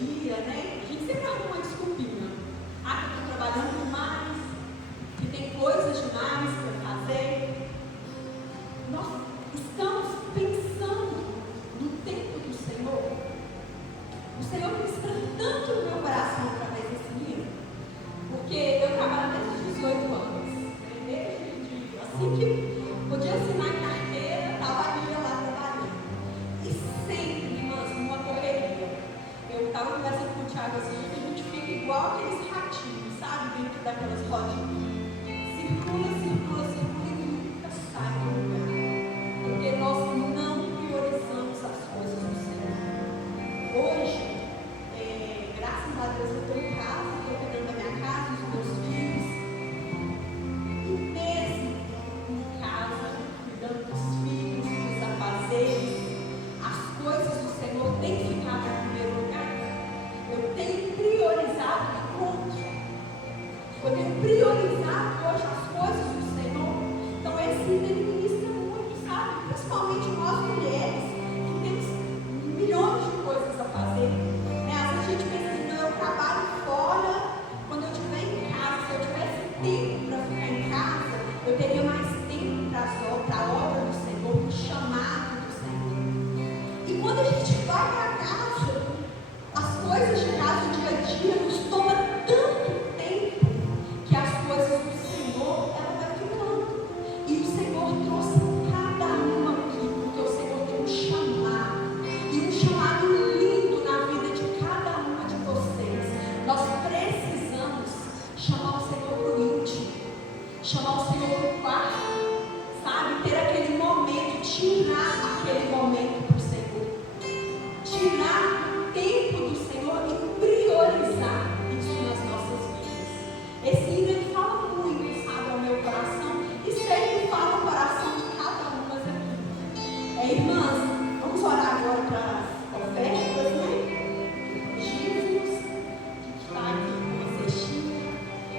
dia, né? A gente sempre arruma uma desculpinha. Ah, que eu estou trabalhando demais, que tem coisas demais para fazer. Nós estamos pensando no tempo do Senhor. O Senhor ministra tanto no meu coração através desse livro, porque eu trabalho desde os 18 anos. Desde assim que podia assinar em carteira, estava ali lá trabalhando. E sempre, irmãs, numa correria. Eu estava conversando com o Thiago assim, que a gente fica igual aqueles ratinhos, sabe? Dentro daquelas rodinhas. Circula e nunca sai do lugar. Porque nós não priorizamos as coisas do Senhor. Hoje, graças a Deus, eu estou em casa, estou cuidando da minha casa, dos meus filhos. E mesmo em casa, cuidando dos filhos, dos afazeres, as coisas do Senhor têm ficado em primeiro lugar. Eu tenho priorizado o encontro. Eu tenho priorizado hoje as coisas do Senhor. Então, esse ele ministra muito, sabe? Principalmente nós mulheres, que temos milhões de coisas a fazer. Às vezes a gente pensa assim, não, eu trabalho fora, quando eu estiver em casa, se eu tivesse tempo para ficar em casa, eu teria mais tempo para a obra do Senhor, para o chamado do Senhor. E quando a gente vai para casa, as coisas de casa, o dia a dia, nos toma tanto tempo, que as coisas do Senhor, ela vai ficando. E o Senhor trouxe cada uma aqui, porque o Senhor tem um chamado. E um chamado lindo na vida de cada uma de vocês. Nós precisamos chamar o Senhor para o íntimo, chamar o Senhor para o quarto, sabe? Ter aquele momento, tirar aquele momento para o Senhor, tirar o tempo do Senhor e priorizar isso nas nossas vidas. Esse hino ele fala muito, sabe, ao meu coração, e sempre fala ao coração de cada uma aqui. Irmãs, vamos orar agora para as ofertas, né? Jesus, que está aqui com uma cestinha, e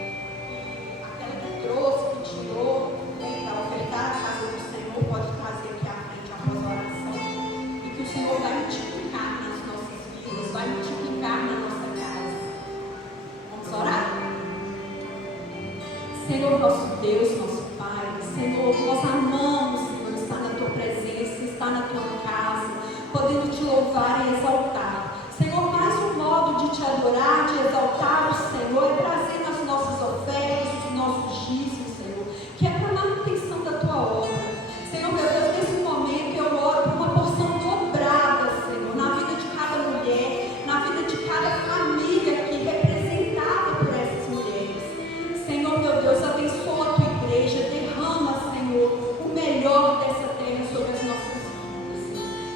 aquela que trouxe, que tirou, né, para ofertar a casa do Senhor, pode trazer aqui à frente após a oração, e que o Senhor vai multiplicar nas nossas vidas, vai multiplicar na nossa casa. Vamos orar? Senhor, nosso Deus, nosso Pai, Senhor, nós amamos, Senhor, estar na Tua presença, estar na Tua casa, podendo Te louvar e exaltar. Senhor, mais um modo de Te adorar, de exaltar o Senhor, é trazer as nossas ofertas, os nossos dízimos, Senhor, que é para a manutenção da Tua obra. Senhor, meu Deus, nesse momento eu oro por uma porção dobrada, Senhor, na vida de cada mulher, na vida de cada família aqui representada por essas mulheres. Senhor, meu Deus, abençoa a Tua igreja, derrama, Senhor, o melhor dessa terra sobre as nossas vidas.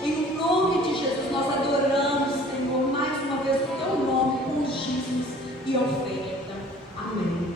Em nome de Jesus, nós adoramos, Senhor, mais uma vez o Teu nome com os dízimos e oferta. Amém.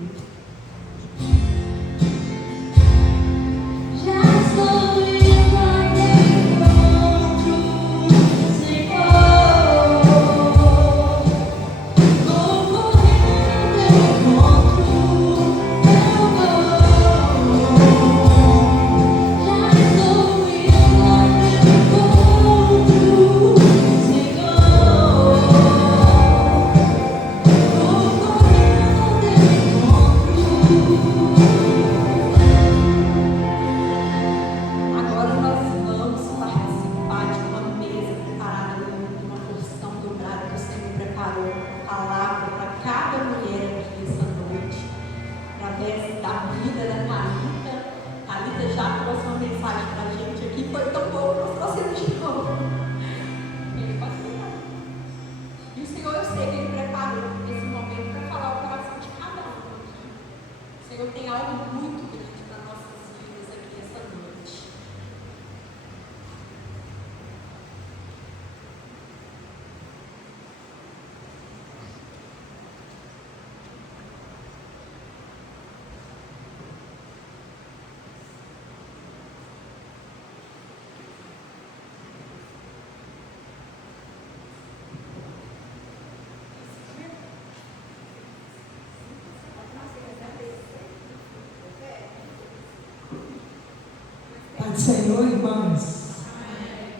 Senhor, irmãos,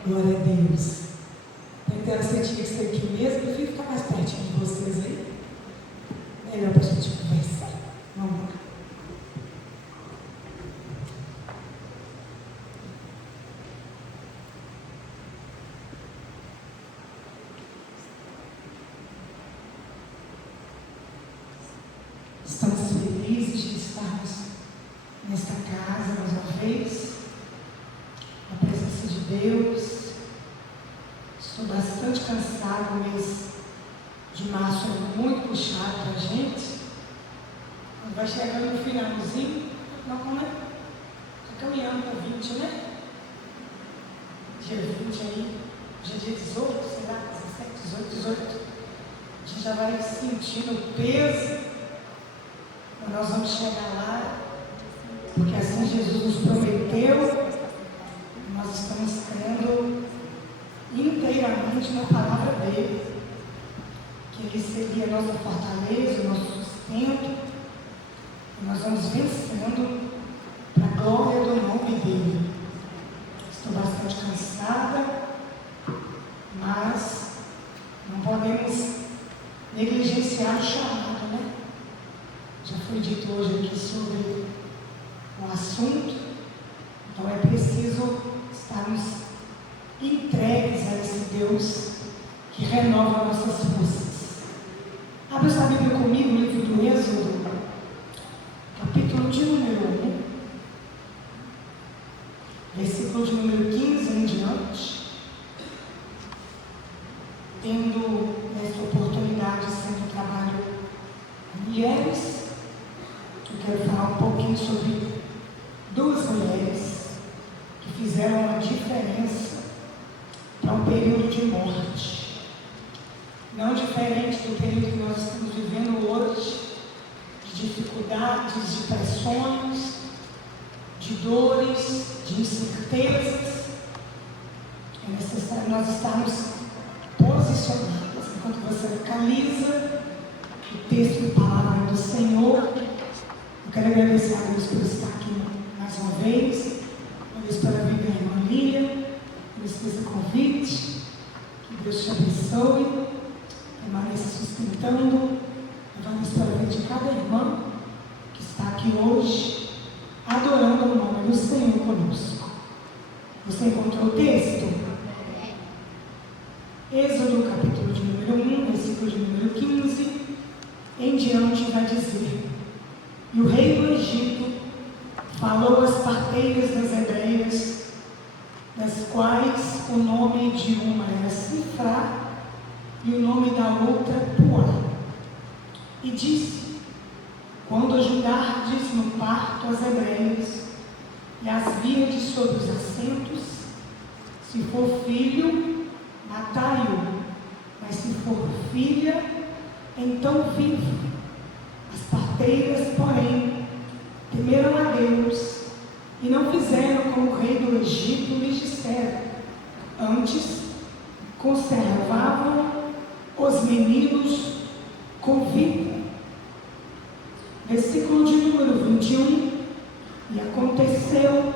glória a Deus. Tem ela sentir que você aqui mesmo, eu prefiro ficar mais pertinho de vocês aí. Melhor para a gente conversar. Vamos lá. Estamos felizes de estarmos nesta casa mais uma vez, na presença de Deus. Estou bastante cansado, o mês de março é muito puxado para a gente. Vai chegando no finalzinho, não, como é? Está caminhando para 20, né? Dia 20 aí, dia 18, sei lá, 17, 18. A gente já vai sentindo o peso, mas nós vamos chegar lá, porque assim Jesus nos prometeu, nós estamos crendo inteiramente na palavra dele, que ele seria a nossa fortaleza, o nosso sustento, e nós vamos vencendo para a glória do nome dele. Estou bastante cansada, mas não podemos negligenciar o chamado, né? Já foi dito hoje aqui sobre o assunto, então é preciso estarmos entregues a esse Deus que renova nossas forças. Abra sua Bíblia comigo, no livro do Êxodo, capítulo de número 1, versículo de número 15 em diante. Tendo essa oportunidade, sendo um trabalho com mulheres, eu quero falar um pouquinho sobre duas mulheres que fizeram uma diferença para um período de morte. Não diferente do período que nós estamos vivendo hoje, de dificuldades, de pressões, de dores, de incertezas. É necessário nós estarmos posicionados. Enquanto você localiza o texto da palavra do Senhor, eu quero agradecer a Deus por estar aqui mais uma vez. Agradeço pela vida da irmã Lília, por esse convite. Que Deus te abençoe, permaneça sustentando. Agradeço pela vida de cada irmã que está aqui hoje, adorando o nome do Senhor conosco. Você encontrou o texto? Êxodo, capítulo de número 1, versículo de número 15, em diante vai dizer: E o rei do Egito falou às parteiras das hebreias, das quais o nome de uma era Sifrá e o nome da outra Puá, e disse: Quando ajudardes no parto as hebreias e as virdes sobre os assentos, se for filho, matai-o, mas se for filha, então vive. As parteiras, porém, temeram a Deus e não fizeram como o rei do Egito lhes dissera. Antes, conservavam os meninos com vida. Versículo de número 21. E aconteceu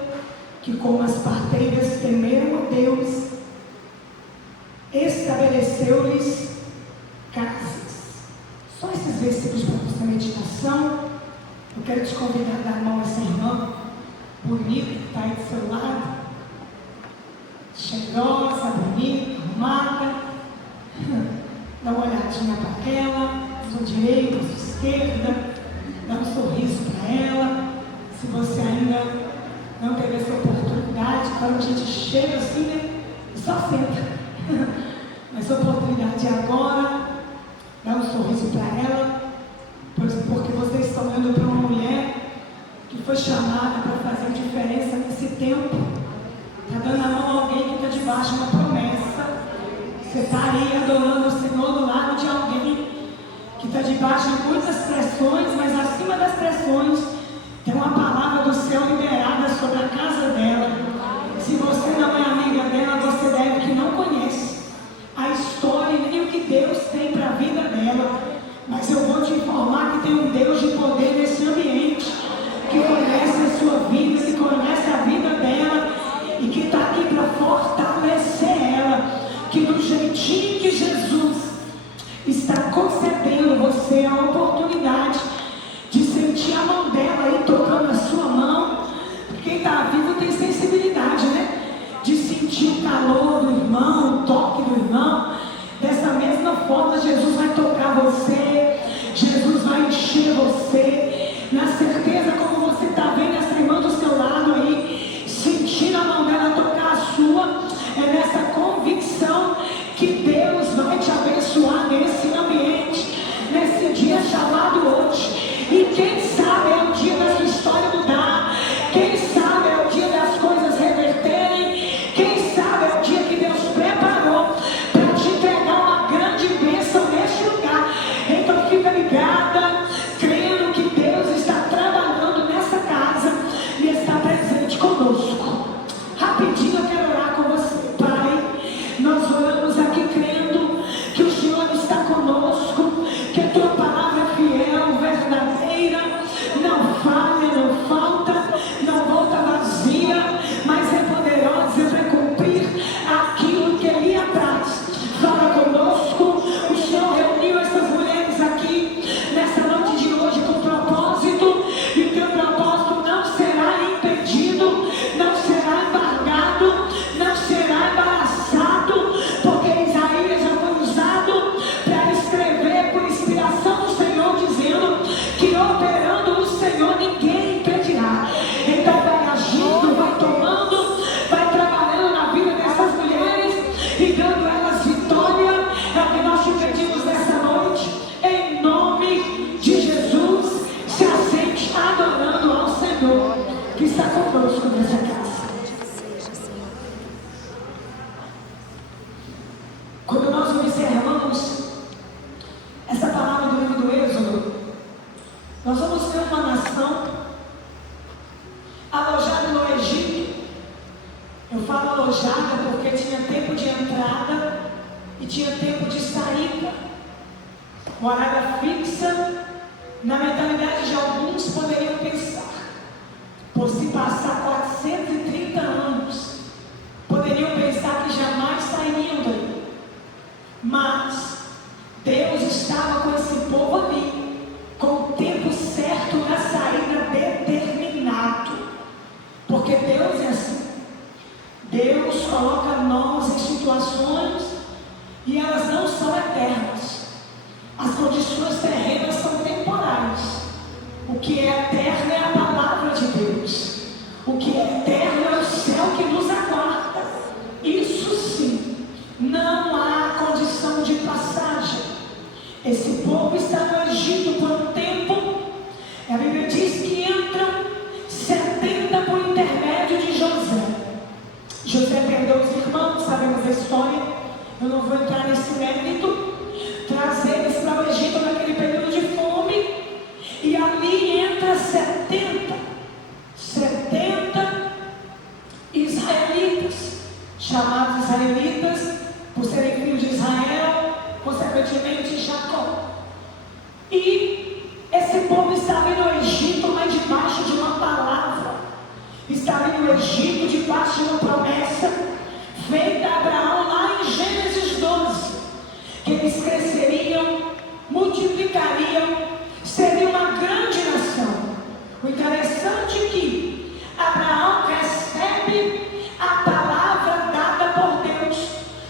que, como as parteiras temeram a Deus, estabeleceu-lhes casas. Só esses versículos para nossa meditação. Eu quero te convidar a dar a mão a essa irmã bonita que está aí do seu lado, cheirosa, bonita, arrumada. Dá uma olhadinha para ela, sua direita, sua esquerda, dá um sorriso para ela. Se você ainda não teve essa oportunidade, quando a gente chega assim, né, só senta. Mas a oportunidade é agora. Dá um sorriso para ela, porque vocês estão olhando para uma mulher que foi chamada para fazer diferença nesse tempo. Está dando a mão a alguém que está debaixo de uma promessa. Você está aí adorando o Senhor do lado de alguém que está debaixo de muitas pressões, mas acima das pressões tem uma palavra do céu liberada sobre a casa dela. Se você não é amiga dela, você deve que não conhece a história e nem o que Deus tem para a vida dela. Mas eu vou te informar que tem um Deus de poder nesse ambiente, que conhece a sua vida, que conhece a vida dela e que está aqui para fortalecer ela, que do jeitinho quem está vivo tem sensibilidade, né? De sentir o calor do irmão, o toque do irmão. Dessa mesma forma, Jesus vai tocar você, Jesus vai encher você, na certeza, como você está vendo essa irmã do seu lado aí, sentindo a mão dela tocar a sua, é nessa convicção que Deus vai te abençoar nesse ambiente, nesse dia chamado hoje. E quem sabe é o dia da sua história mudar, quem sabe é o dia das coisas reverterem, quem sabe é o dia que Deus preparou para te entregar uma grande bênção neste lugar. Então fica ligada, crendo que Deus está trabalhando nessa casa e está presente conosco. Rapidinho eu quero orar com você. Pai, nós oramos aqui crendo que o Senhor está conosco, que a tua palavra é fiel, verdadeira, não falha, não falta, não volta vazia, mas é poderosa e vai cumprir aquilo que lhe apraz. Fala conosco. O Senhor reuniu essas mulheres aqui nessa noite de hoje com propósito, e o teu propósito não será impedido, não será embargado, não será embaraçado, porque Isaías já foi usado para escrever por inspiração do Senhor, dizendo que operando o Senhor ninguém impedirá. Então vai agindo, vai tomando, vai trabalhando na vida dessas mulheres e dando elas vitória. É o que nós te pedimos nessa noite, em nome de Jesus. Se assente adorando ao Senhor que está conosco nessa casa. Quando nós observamos essa palavra do livro do Êxodo, nós vamos ver uma nação alojada no Egito. Eu falo alojada porque tinha tempo de entrada e tinha tempo de saída. Morada fixa. Na mentalidade de alguns poderiam pensar, por se passar 430 anos, poderiam pensar que jamais sairiam daí. Mas Deus estava com esse povo ali, com o tempo certo da saída determinado. Porque Deus é assim. Deus coloca nós em situações e elas não são eternas. As condições terrenas são temporais. O que é eterno é a palavra de Deus. O que é eterno é o céu que nos aguarda. Isso sim, não há condição de passagem. Esse povo está no Egito por um tempo. A Bíblia diz que entram 70 por intermédio de José. José perdeu os irmãos, sabemos a história. Eu não vou entrar nesse mérito. Trazer eles para o Egito naquele período de fome. E ali entra 70 israelitas, chamados israelitas por serem filhos de Israel, consequentemente Jacó. E esse povo estava no Egito, mas debaixo de uma palavra. Estava no Egito debaixo de uma promessa feita a Abraão lá em Gênesis 12, que eles cresceriam, multiplicariam, seriam uma grande nação. O interessante é que Abraão recebe a palavra dada por Deus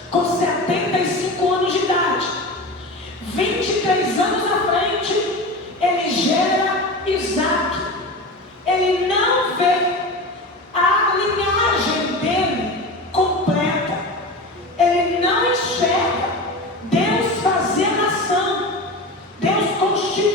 com 75 anos de idade. 23 anos à frente, ele gera Isaac. Ele não vê a linhagem dele completa. Ele não enxerga Deus fazer nação, Deus constituir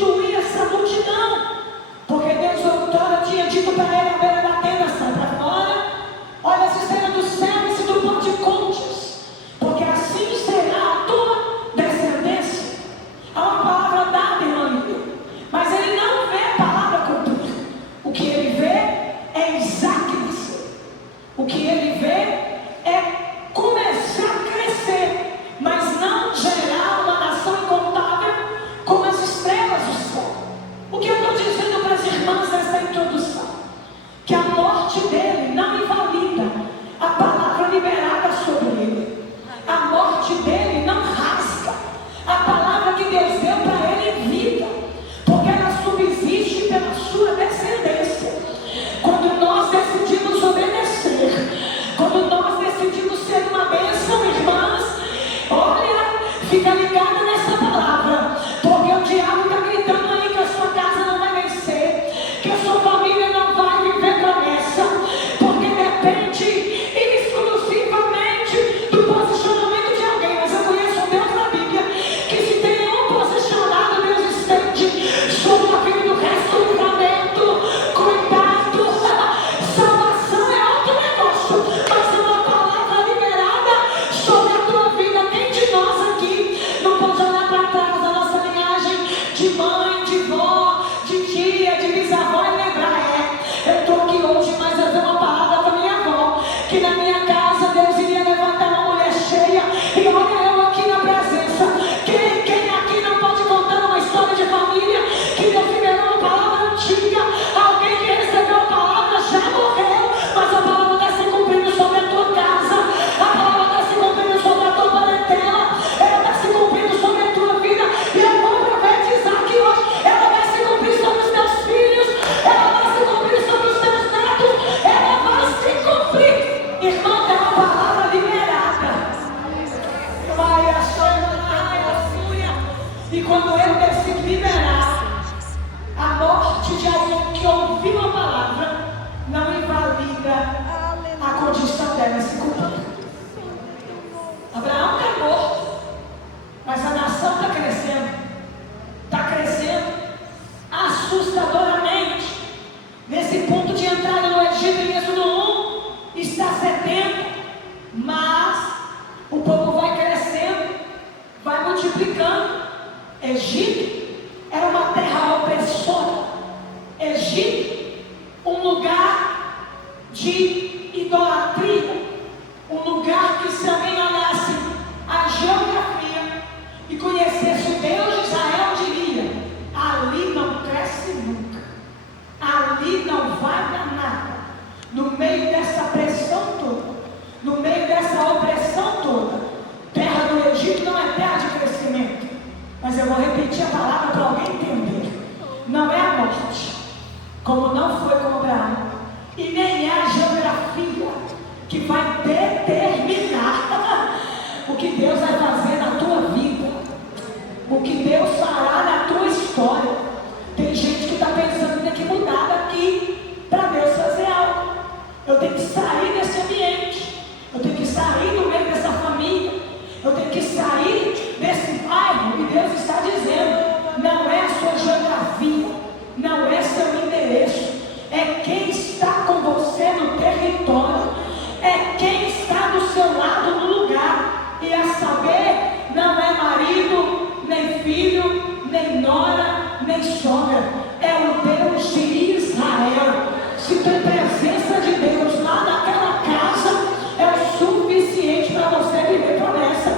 de idolatria. Um lugar que, se alguém olhasse a geografia e conhecesse o Deus de Israel, diria: ali não cresce nunca, ali não vai dar nada. No meio dessa pressão toda, no meio dessa opressão toda, terra do Egito não é terra de crescimento. Mas eu vou repetir a palavra para alguém entender. Não é a morte, como não foi com Abraão, e nem é a geografia que vai determinar o que Deus vai fazer na tua vida, o que Deus fará na tua história. Tem gente que está pensando que tem que mudar daqui para Deus fazer algo. Eu tenho que sair desse ambiente, eu tenho que sair do meio dessa família, eu tenho que sair desse bairro. E Deus está dizendo: não é a sua geografia, não é seu endereço, é quem está com você no território, é quem está do seu lado no lugar. E a saber, não é marido, nem filho, nem nora, nem sogra, é o Deus de Israel. Se tem presença de Deus lá naquela casa, é o suficiente para você viver promessa.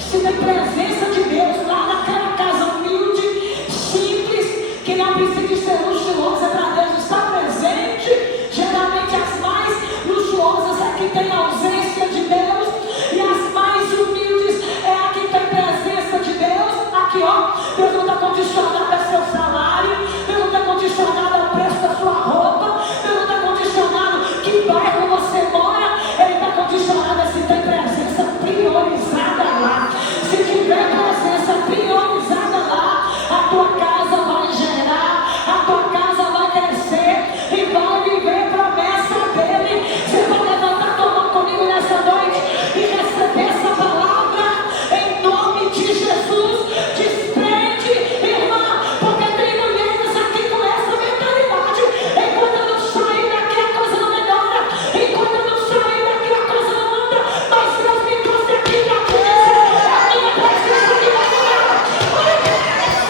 Se tem presença de Deus lá naquela casa humilde, simples, que não precisa de ser luxuosa para Deus estar presente. Geralmente as mais luxuosas é que tem ausência de Deus, e as mais humildes é a que tem presença de Deus. Aqui ó, Deus não está condicionado a seu salário, Deus não está condicionado ao preço da sua roupa, Deus não está condicionado que bairro você mora, Ele está condicionado a se tem presença priorizada lá. Se tiver presença priorizada lá, a tua casa vai gerar, a tua casa vai crescer e vai viver promessa dele. Você vai levantar tua mão comigo nessa noite e receber essa palavra em nome de Jesus. Desprende, irmã, porque tem mulheres aqui com essa mentalidade: enquanto eu não sair daqui a coisa não melhora, enquanto eu não sair daqui a coisa não anda. Mas Deus me trouxe aqui para crescer. É a minha presença que vai mudar.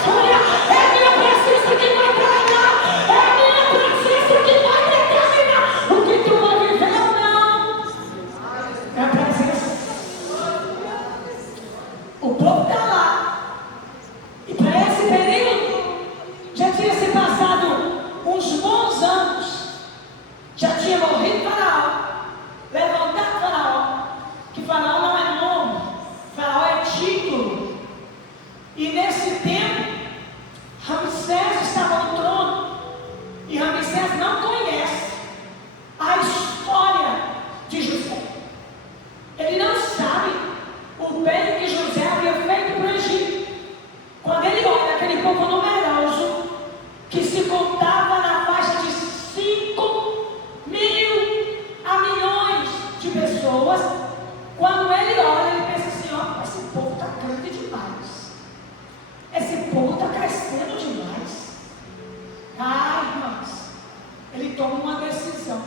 Olha, é a minha presença que vai trabalhar, é a minha presença que vai determinar o que tu vai viver ou não. É a presença. O povo está lá, e para esse período já tinha se passado uns bons anos. Já tinha morrido Faraó, levantado Faraó, que Faraó não é nome, Faraó é título. E nesse tempo, Ramsés estava no trono, e Ramsés não conhece a história de José. Ele não sabe o bem que José havia feito para o Egito. Quando ele olha aquele povo numeroso, que se contava na faixa de 5.000 a milhões de pessoas, quando ele olha, ele pensa assim: ó, esse povo está grande demais, esse povo está crescendo demais. Ah, irmãos, ele toma uma decisão.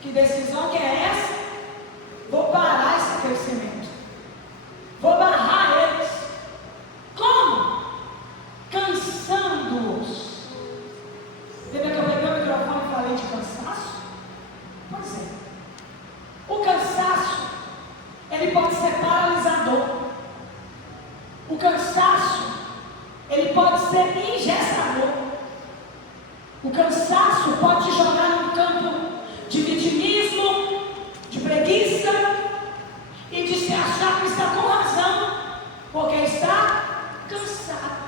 Que decisão que é essa? Vou parar esse crescimento, vou barrar eles. Como? Cansando-os. Lembra que eu peguei o microfone e falei de cansaço? Pois é. O cansaço, ele pode ser paralisador. O cansaço, ele pode ser engessador. O cansaço pode te jogar num campo de vitimismo, de preguiça e de se achar que está com razão, porque está cansado.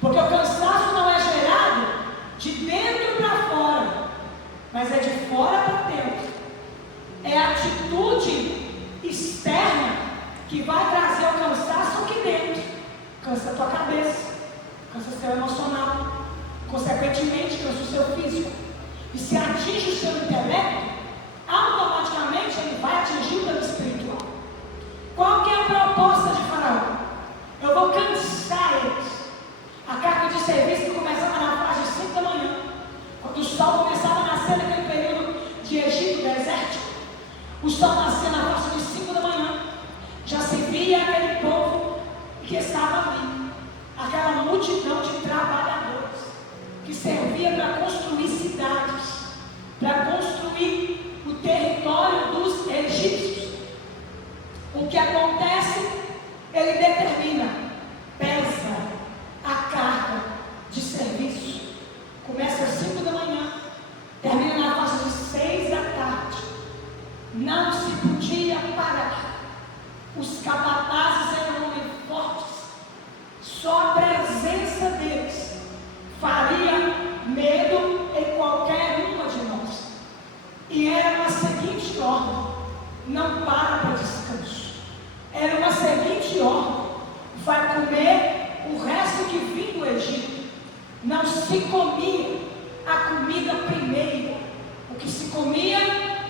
Porque o cansaço não é gerado de dentro para fora, mas é de fora para dentro. É a atitude externa que vai trazer o cansaço aqui dentro. Cansa a tua cabeça, cansa o seu emocional, consequentemente cansa o seu físico. E se atinge o seu intelecto, automaticamente ele vai atingir o plano espiritual. Qual que é a proposta de Faraó? Eu vou cansar eles. A carga de serviço que começava na fase de 5 da manhã, quando o sol começava a nascer naquele período de Egito desértico, o sol nascia na fase de 5 da manhã, já se via aquele povo que estava ali, aquela multidão de trabalhadores que servia para construir cidades, não se podia parar. Os capatazes eram homens fortes, só a presença deles faria medo em qualquer uma de nós. E era uma seguinte ordem: não para descanso. Era uma seguinte ordem: vai comer o resto que vinha do Egito. Não se comia a comida primeira. O que se comia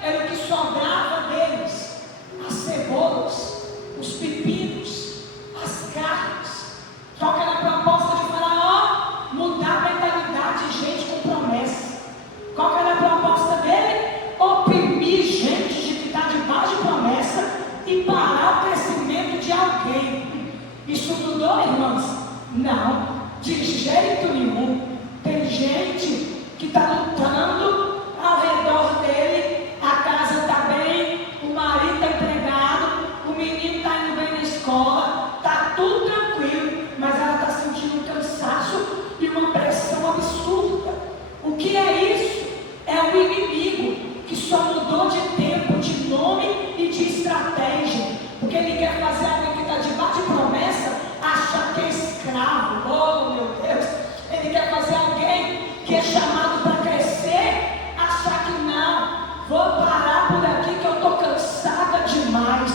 era o que sobrava deles: as cebolas, os pepinos, as carnes. Só que era a proposta de Faraó mudar a mentalidade de gente com promessa. Qual que era a proposta dele? Oprimir gente que está debaixo de promessa e parar o crescimento de alguém. Isso mudou, irmãos? Não, de jeito nenhum. Tem gente que está lutando ao redor dele, a casa está bem, o marido está empregado, o menino está indo bem na escola, está tudo tranquilo, mas ela está sentindo um cansaço e uma pressão absurda. O que é isso? É o inimigo que só mudou de tempo, de nome e de estratégia, porque ele quer fazer alguém que está debaixo de promessa achar que é escravo. Oh meu Deus, ele quer fazer alguém que é chamado para crescer achar que não, vou parar por aqui que eu estou cansada demais,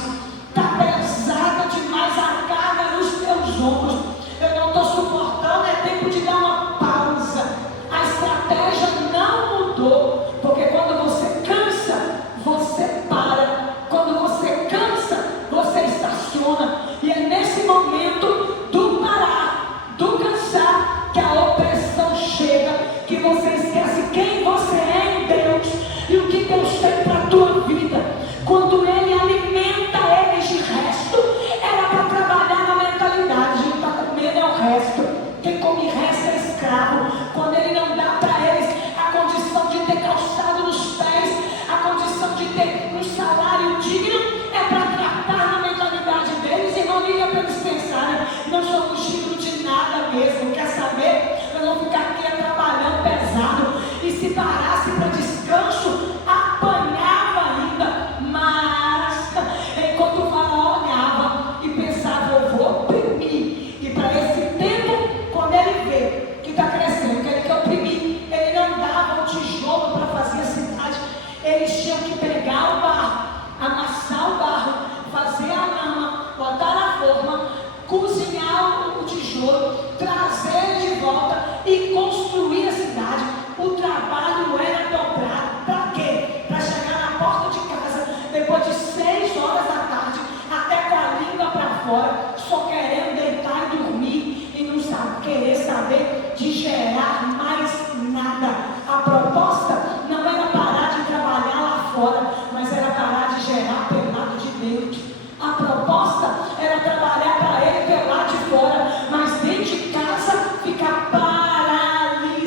está pesada demais a carga nos teus ombros, eu não estou suportando, é tempo de dar uma pausa. A estratégia não mudou, porque quando você cansa, você para. Quando você cansa, você estaciona. E é nesse momento do parar, do cansar, que a opressão chega, que você esquece quem você é em Deus e o que Deus tem para a tua vida. Quando Ele alimenta eles de resto, era para trabalhar na mentalidade. Quem está comendo é o resto. Quem come resto é escravo. Quando Ele não dá para eles a condição de ter calçado nos pés, a condição de ter um salário digno, é para tratar na mentalidade deles e não liga para eles pensarem: não somos dignos de nada mesmo, quer saber? Eu vou ficar aqui trabalhando pesado. E se parasse para descanso, apanhava ainda. Mas enquanto o Faraó olhava e pensava: eu vou oprimir. E para esse tempo, quando ele vê que está crescendo, que ele quer oprimir, ele não dava um tijolo para fazer a cidade. Eles tinham que pegar o barro, amassar o barro, fazer a lama, botar na forma, cozinhar o tijolo, trazer ele de volta e construir a cidade. O trabalho era dobrado. Para quê? Para chegar na porta de casa, depois de 6 horas da tarde, até com a língua para fora, só querendo deitar e dormir e não querer saber de gerar mais nada. A proposta não era parar de trabalhar lá fora, mas era parar de gerar pelo lado de dentro. A proposta era trabalhar para ele pelo lado de fora, mas dentro de casa ficar paralisado.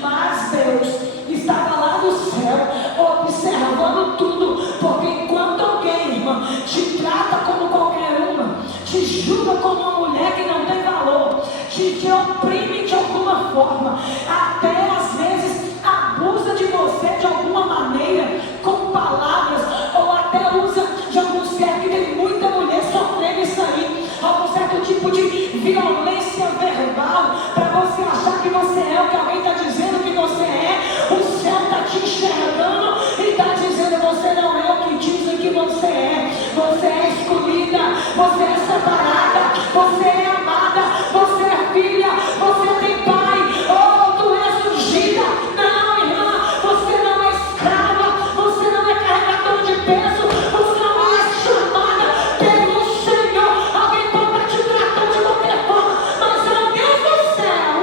Mas Deus estava lá no céu, observando tudo, porque enquanto alguém, irmã, te trata como qualquer uma, te julga como uma mulher que não tem valor, te oprime de alguma forma, até às vezes abusa de você de alguma maneira, com palavras, ou até usa de algum certo, que tem muita mulher sofrendo isso aí, algum certo tipo de violência verbal, para você achar que você é o que alguém está dizendo que você é. O céu está te enxergando e está dizendo: você não é o que dizem que você é. Você é escolhida, você é separada, você é amada, você é filha, você tem pai. Oh, tu és ungida. Não, irmã, você não é escrava, você não é carregador de peso, você não é chamada pelo Senhor. Alguém pode estar te tratando de qualquer forma, mas é o Deus do céu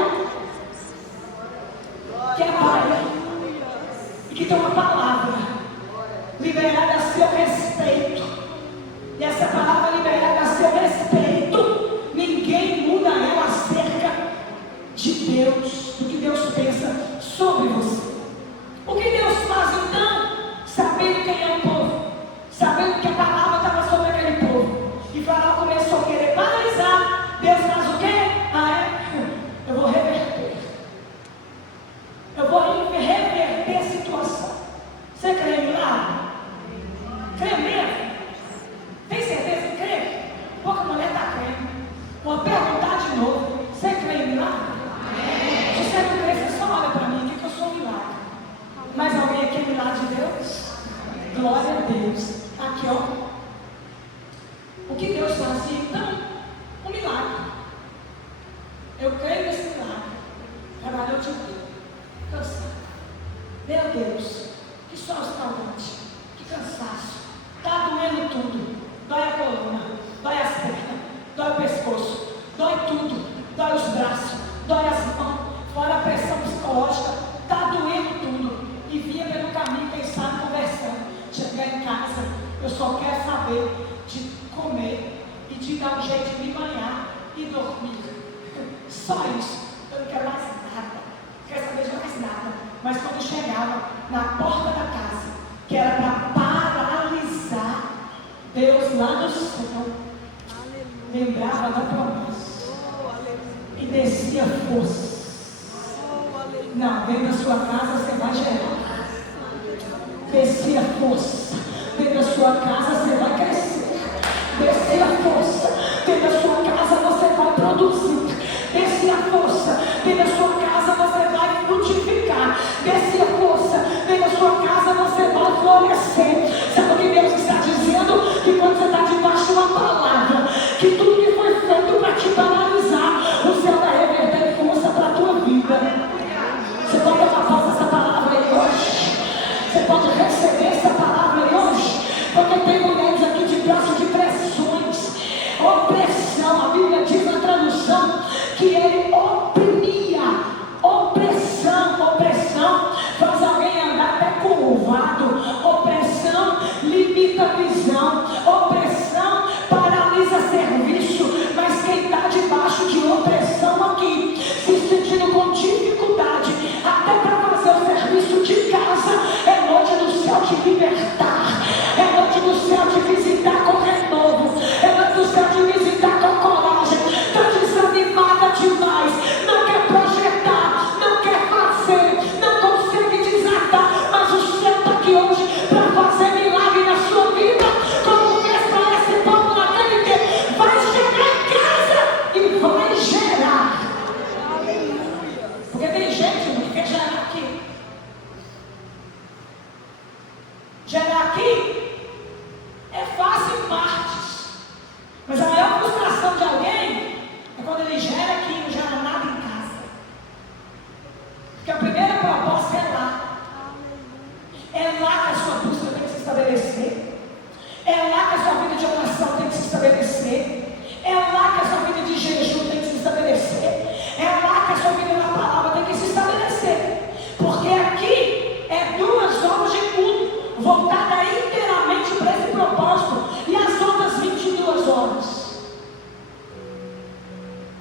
que é pai e que tem uma palavra liberada a seu respeito. E essa palavra liberada a seu respeito, ninguém muda ela acerca de Deus, do que Deus pensa sobre você. O que Deus faz então? Sabendo quem é o povo, sabendo que a palavra estava sobre aquele povo, e Faraó começou a querer paralisar. Deus faz o quê? Eu vou reverter. Eu vou reverter a situação. Você crê em milagre? milagre de Deus? Glória a Deus. Aqui, ó. O que Deus faz? Então, um milagre. Eu creio nesse milagre. Trabalhou de dia. Cansado. Meu Deus, que sol escaldante. Que cansaço. Está doendo tudo. Dói a coluna, dói as pernas, dói o pescoço, dói tudo, dói os braços, dói as mãos, fora a pressão psicológica, está doendo tudo. E vinha pelo caminho, quem sabe, conversando. Chegar em casa, eu só quero saber de comer e de dar um jeito de me banhar e dormir. Só isso. Eu não quero mais nada, não quero saber de mais nada. Mas quando chegava na porta da casa, que era para paralisar, Deus lá no céu lembrava da promessa e descia força. Não, dentro da sua casa você vai gerar. Descia força. Dentro da sua casa você vai crescer. Descia força. Dentro da sua casa você vai produzir. Descia força. Dentro da sua casa você vai frutificar. Descia força. Dentro da sua casa você vai florescer. Sabe o que Deus está dizendo? Que quando você está debaixo de uma palavra, que tudo que foi feito para te paralisar, o céu vai reverter força para a tua vida. Você pode dar pausa essa palavra aí hoje? Você pode receber essa palavra aí hoje? Porque tem mulheres aqui debaixo de pressões, opressão. A Bíblia diz na tradução que ele oprimia. Opressão faz alguém andar até curvado. Opressão limita a visão. Opressão paralisa serviço. Mas quem está debaixo de opressão aqui, se sentindo com dificuldade até para fazer o serviço de casa, é noite do céu te libertar. É noite do céu te visitar com renovo. É noite do céu te visitar com coragem. Está desanimada demais, não quer projetar, não quer fazer, não consegue desatar, mas o céu está aqui hoje para fazer milagre na sua vida, como fez para esse povo naquele tempo. Vai chegar em casa e vai gerar. Porque tem gente que quer gerar aqui. Gerar aqui é fácil em partes, mas a maior frustração de alguém é quando ele gera aqui e não gera nada em casa. Porque a primeira proposta é lá. É lá que a sua busca tem que se estabelecer. É lá que a sua vida de oração tem que se estabelecer. É lá que a sua vida de jejum tem que se estabelecer. É lá que a sua vida na palavra tem que se estabelecer. Porque aqui é 2 horas de culto voltada inteiramente para esse propósito. E as outras 22 horas,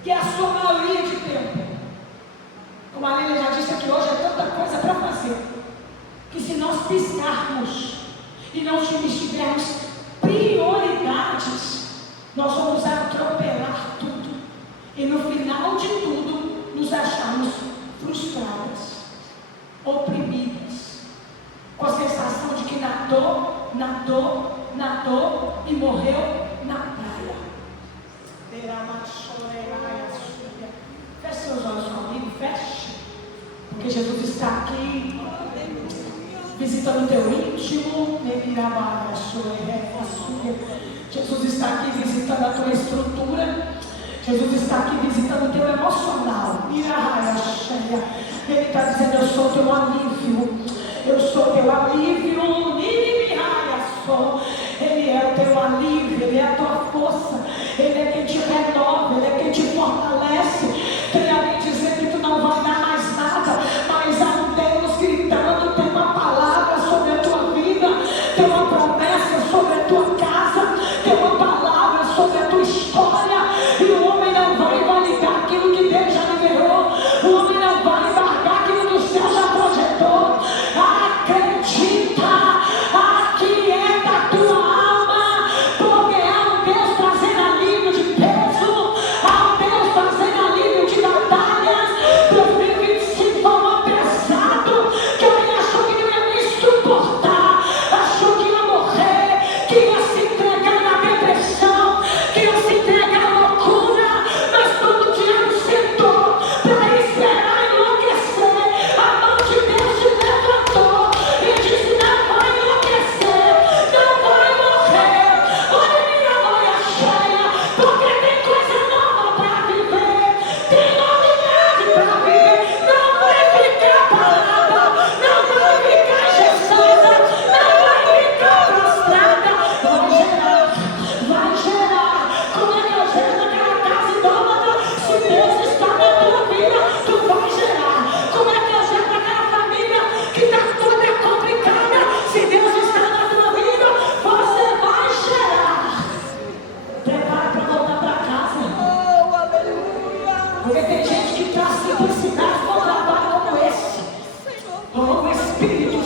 que é a sua maioria de tempo, como a Lília já disse aqui hoje, é tanta coisa para fazer, que se nós piscarmos e não tivermos prioridades, nós vamos atropelar tudo e no final de tudo nos acharmos frustradas, oprimidas, com a sensação de que nadou e morreu na praia. Feche seus olhos comigo, feche, porque Jesus está aqui visitando o teu íntimo. Jesus está aqui visitando a tua estrutura. Jesus está aqui visitando o teu emocional. Ele está dizendo: eu sou teu alívio. Eu sou teu alívio. Ele é o teu alívio. Ele é a tua força. Ele é quem te renova. Ele é quem te fortalece. Tem alguém dizendo que tu não vai dar mais nada, mas há um Deus gritando. Tem uma palavra sobre a tua vida. Tem uma promessa sobre a tua casa. Tem uma palavra sobre a tua história. E o homem não vai validar aquilo que Deus já liberou. O homem não vai embargar aquilo que o céu já projetou. Acredita, aquieta a tua alma, porque é um Deus trazendo alívio de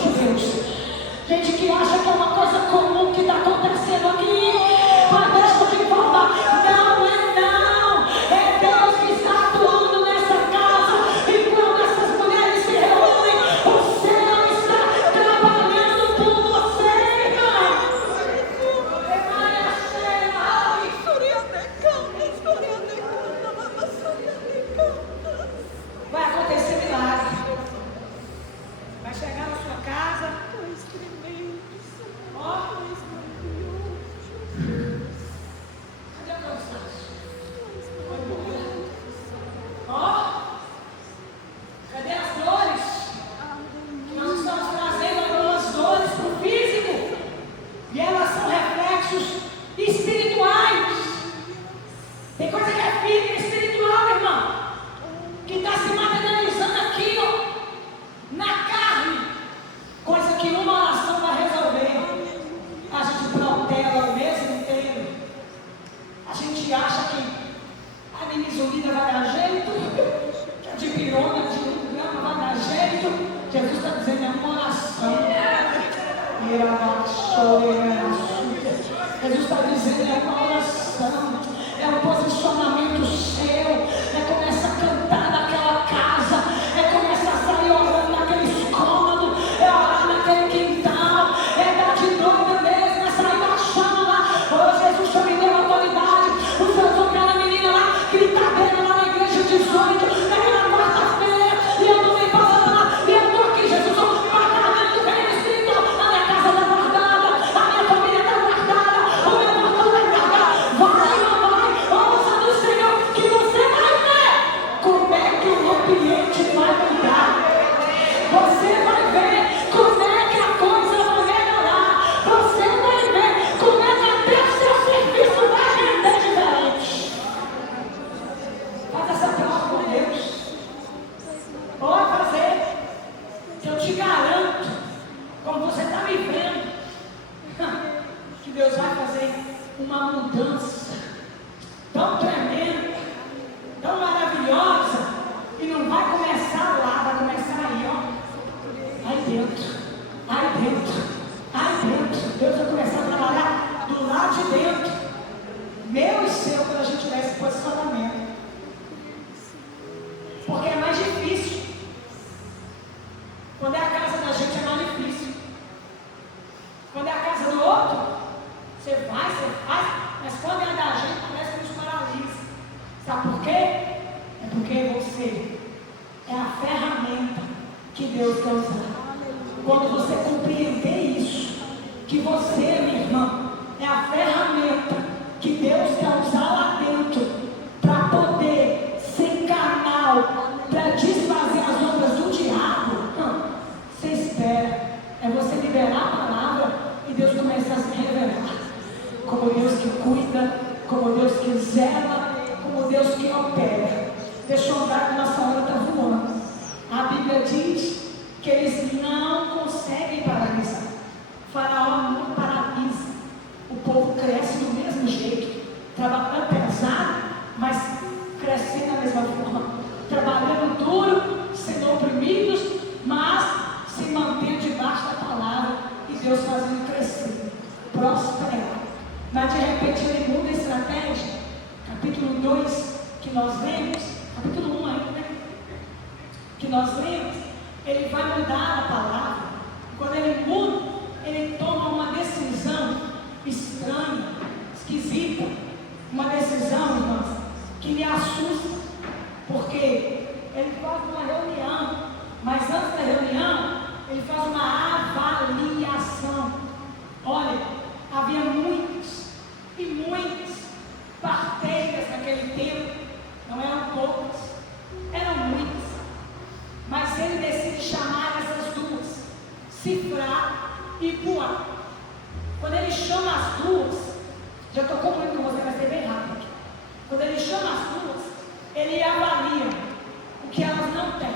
de Deus. Gente que acha que é uma coisa comum que está acontecendo aqui, mas deixa eu te informar, não é não. É Deus que está atuando nessa casa. E quando essas mulheres se reúnem, o céu está trabalhando por você, irmão. Vai acontecer milagre. Vai chegar na sua casa. Ó. Cadê o cansaço? Foi embora. Ó. Cadê as dores? Que nós estamos trazendo algumas dores para o físico. E elas são reflexos espirituais. Tem coisa que é física e espiritual, irmão. Que está se materializando aqui, ó. Na carne. Coisa que uma oração vai resolver. A gente protela o mesmo inteiro. A gente acha que a nimesulida vai dar jeito, que a dipirona de 1 grama vai dar jeito. Jesus está dizendo, é uma oração. Jesus está dizendo, é uma oração. É um posicionamento seu. É começar a cantar naquela casa. É começar a sair orando naquele cômodo. É orar naquele quintal. É dar de doida mesmo. É sair baixando lá. Oh, Jesus só me deu autoridade. O Senhor sou aquela menina lá, gritadeira lá na igreja 18, naquela quarta-feira. E eu não me falando lá. E eu estou aqui, Jesus. Guardado do reino espiritual. A minha casa está guardada. A minha família está guardada. O meu portão está guardado. Vai, não vai. Ouça do Senhor que você vai ver como é que o ambiente vai mudar. Você vai ver como é que a coisa vai melhorar. Você vai ver como é que até o seu serviço vai render diferente. Faz essa prova com Deus. Pode fazer. Eu te garanto, como você está me vendo, que Deus vai fazer uma mudança tão tremenda, tão maravilhosa, e não vai começar lá, vai começar aí, ó. Aí dentro, aí dentro, aí dentro. Deus vai começar a trabalhar do lado de dentro, meu e seu, quando a gente tiver esse posicionamento. Porque é mais difícil. Quando é a casa da gente é mais difícil. Quando é a casa do outro, você faz, mas quando é a da gente, parece que nos paralisa. Sabe por quê? É porque você é a ferramenta que Deus quer usar. Quando você compreender isso, que você, minha irmã, é a ferramenta que Deus quer usar lá dentro para poder ser canal, para desfazer as obras do diabo, você espera. É você liberar a palavra e Deus começar a se revelar. Como Deus que cuida, como Deus que zela, como Deus que opera. Deixa eu andar que nossa hora está voando. A Bíblia diz que eles não conseguem paralisar. Faraó não paralisa. O povo cresce do mesmo jeito, trabalhando pesado, mas crescendo da mesma forma, trabalhando duro, sendo oprimidos, mas se mantendo debaixo da palavra e Deus fazendo crescer, prosperar. Mas de repente ele muda a estratégia. Capítulo 2 que nós lemos, capítulo 1 ainda, né? Que nós lemos, ele vai mudar a palavra. Quando ele muda, ele toma uma decisão estranha, esquisita, uma decisão, irmãos, que lhe assusta, porque ele faz uma reunião, mas antes da reunião, ele faz uma avaliação. Olha, havia muitas e muitas parteiras naquele tempo, não eram poucas, eram muitas, mas ele decide chamar essas duas, Cifrá e Puá. Quando ele chama as duas, já estou concluindo com você, vai ser bem rápido aqui. Quando ele chama as duas, ele avalia o que elas não têm.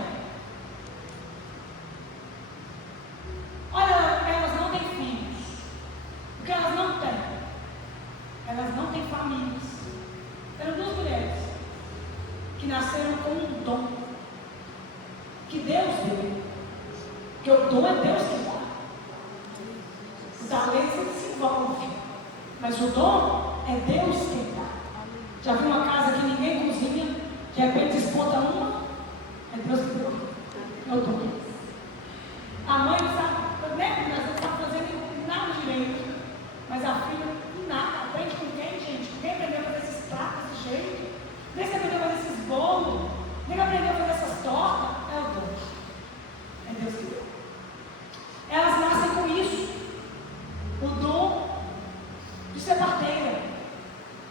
Olha, elas não têm filhos. O que elas não têm? Elas não têm famílias. Eram duas mulheres que nasceram com um dom que Deus deu. Porque o dom é Deus que dá. Mas o dom é Deus quem dá. Já viu uma casa que ninguém cozinha, de repente desponta uma? É Deus que deu. É o dom. A mãe sabe, né? Mas não está fazendo nada direito. Mas a filha, nada. Aprende com quem, gente? Quem aprendeu a fazer esses pratos desse jeito? Nem se aprendeu a fazer esses bolos. Nem aprendeu a fazer essas tortas. É o dom. É Deus que deu. Elas nascem com isso. O dom de ser parteira.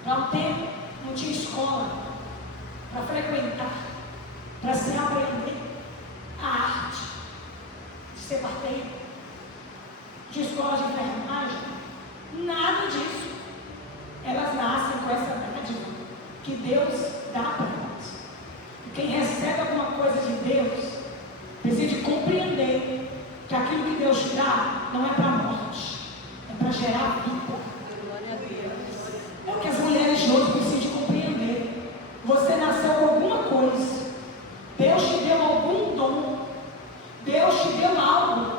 Para um tempo, não tinha escola. Para frequentar. Para se aprender a arte de ser parteira. De escola de enfermagem. Nada disso. Elas nascem com essa dádiva que Deus dá para elas. E quem recebe alguma coisa de Deus precisa compreender que aquilo que Deus dá não é para a morte, é para gerar vida. É o que as mulheres de hoje precisam compreender. Você nasceu com alguma coisa. Deus te deu algum dom. Deus te deu algo.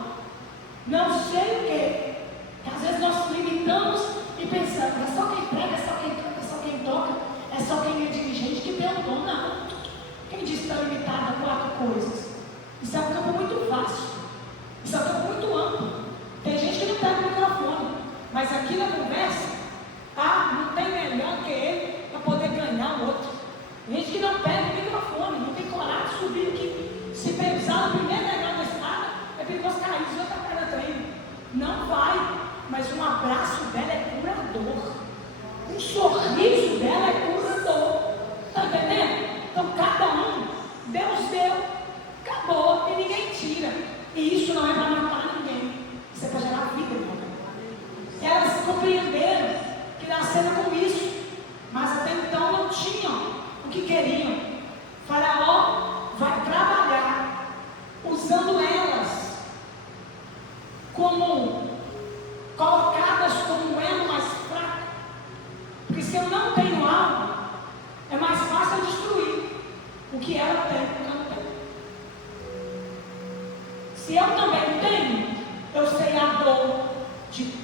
Não sei o que. Às vezes nós limitamos e pensamos, é só quem prega, é só quem canta, é só quem toca, é só quem é dirigente que tem o dom. Não. Quem disse que está limitado a 4 coisas? Isso é um campo muito vasto. Isso é um campo muito amplo. Tem gente que não pega o microfone, mas aqui na conversa, não tem melhor que ele para poder ganhar o outro. Tem gente que não pega o microfone, não tem coragem de subir aqui. Se pensar no primeiro negócio da estrada, é perigoso cair, se outra perna treina. Não vai. Mas um abraço dela é curador. Um sorriso dela é curador. Está entendendo? Então cada um, Deus deu, acabou, e ninguém tira. E isso não é para matar ninguém. Isso é para gerar vida, irmão. Elas compreenderam que nasceram com isso, mas até então não tinham o que queriam. Faraó vai trabalhar usando elas como colocadas como um elo mais fraco. Porque se eu não tenho algo, é mais fácil eu destruir o que ela tem, o que eu não tenho. Se eu também tenho, eu sei a dor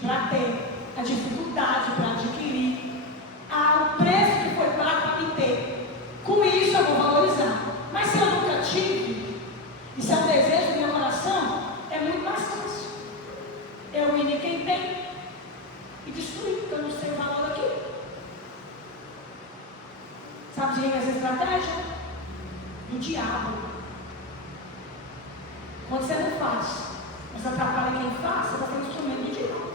para ter, a dificuldade para adquirir, o preço que foi pago para me ter. Com isso eu vou valorizar. Mas se eu nunca tive, e se é um desejo do meu coração, é muito mais fácil eu ir em quem tem e destruir, porque eu não sei o valor daquilo. Sabe de quem é essa estratégia? Do diabo. Quando você não faz, mas atrapalha quem faz, você está sendo instrumento do diabo.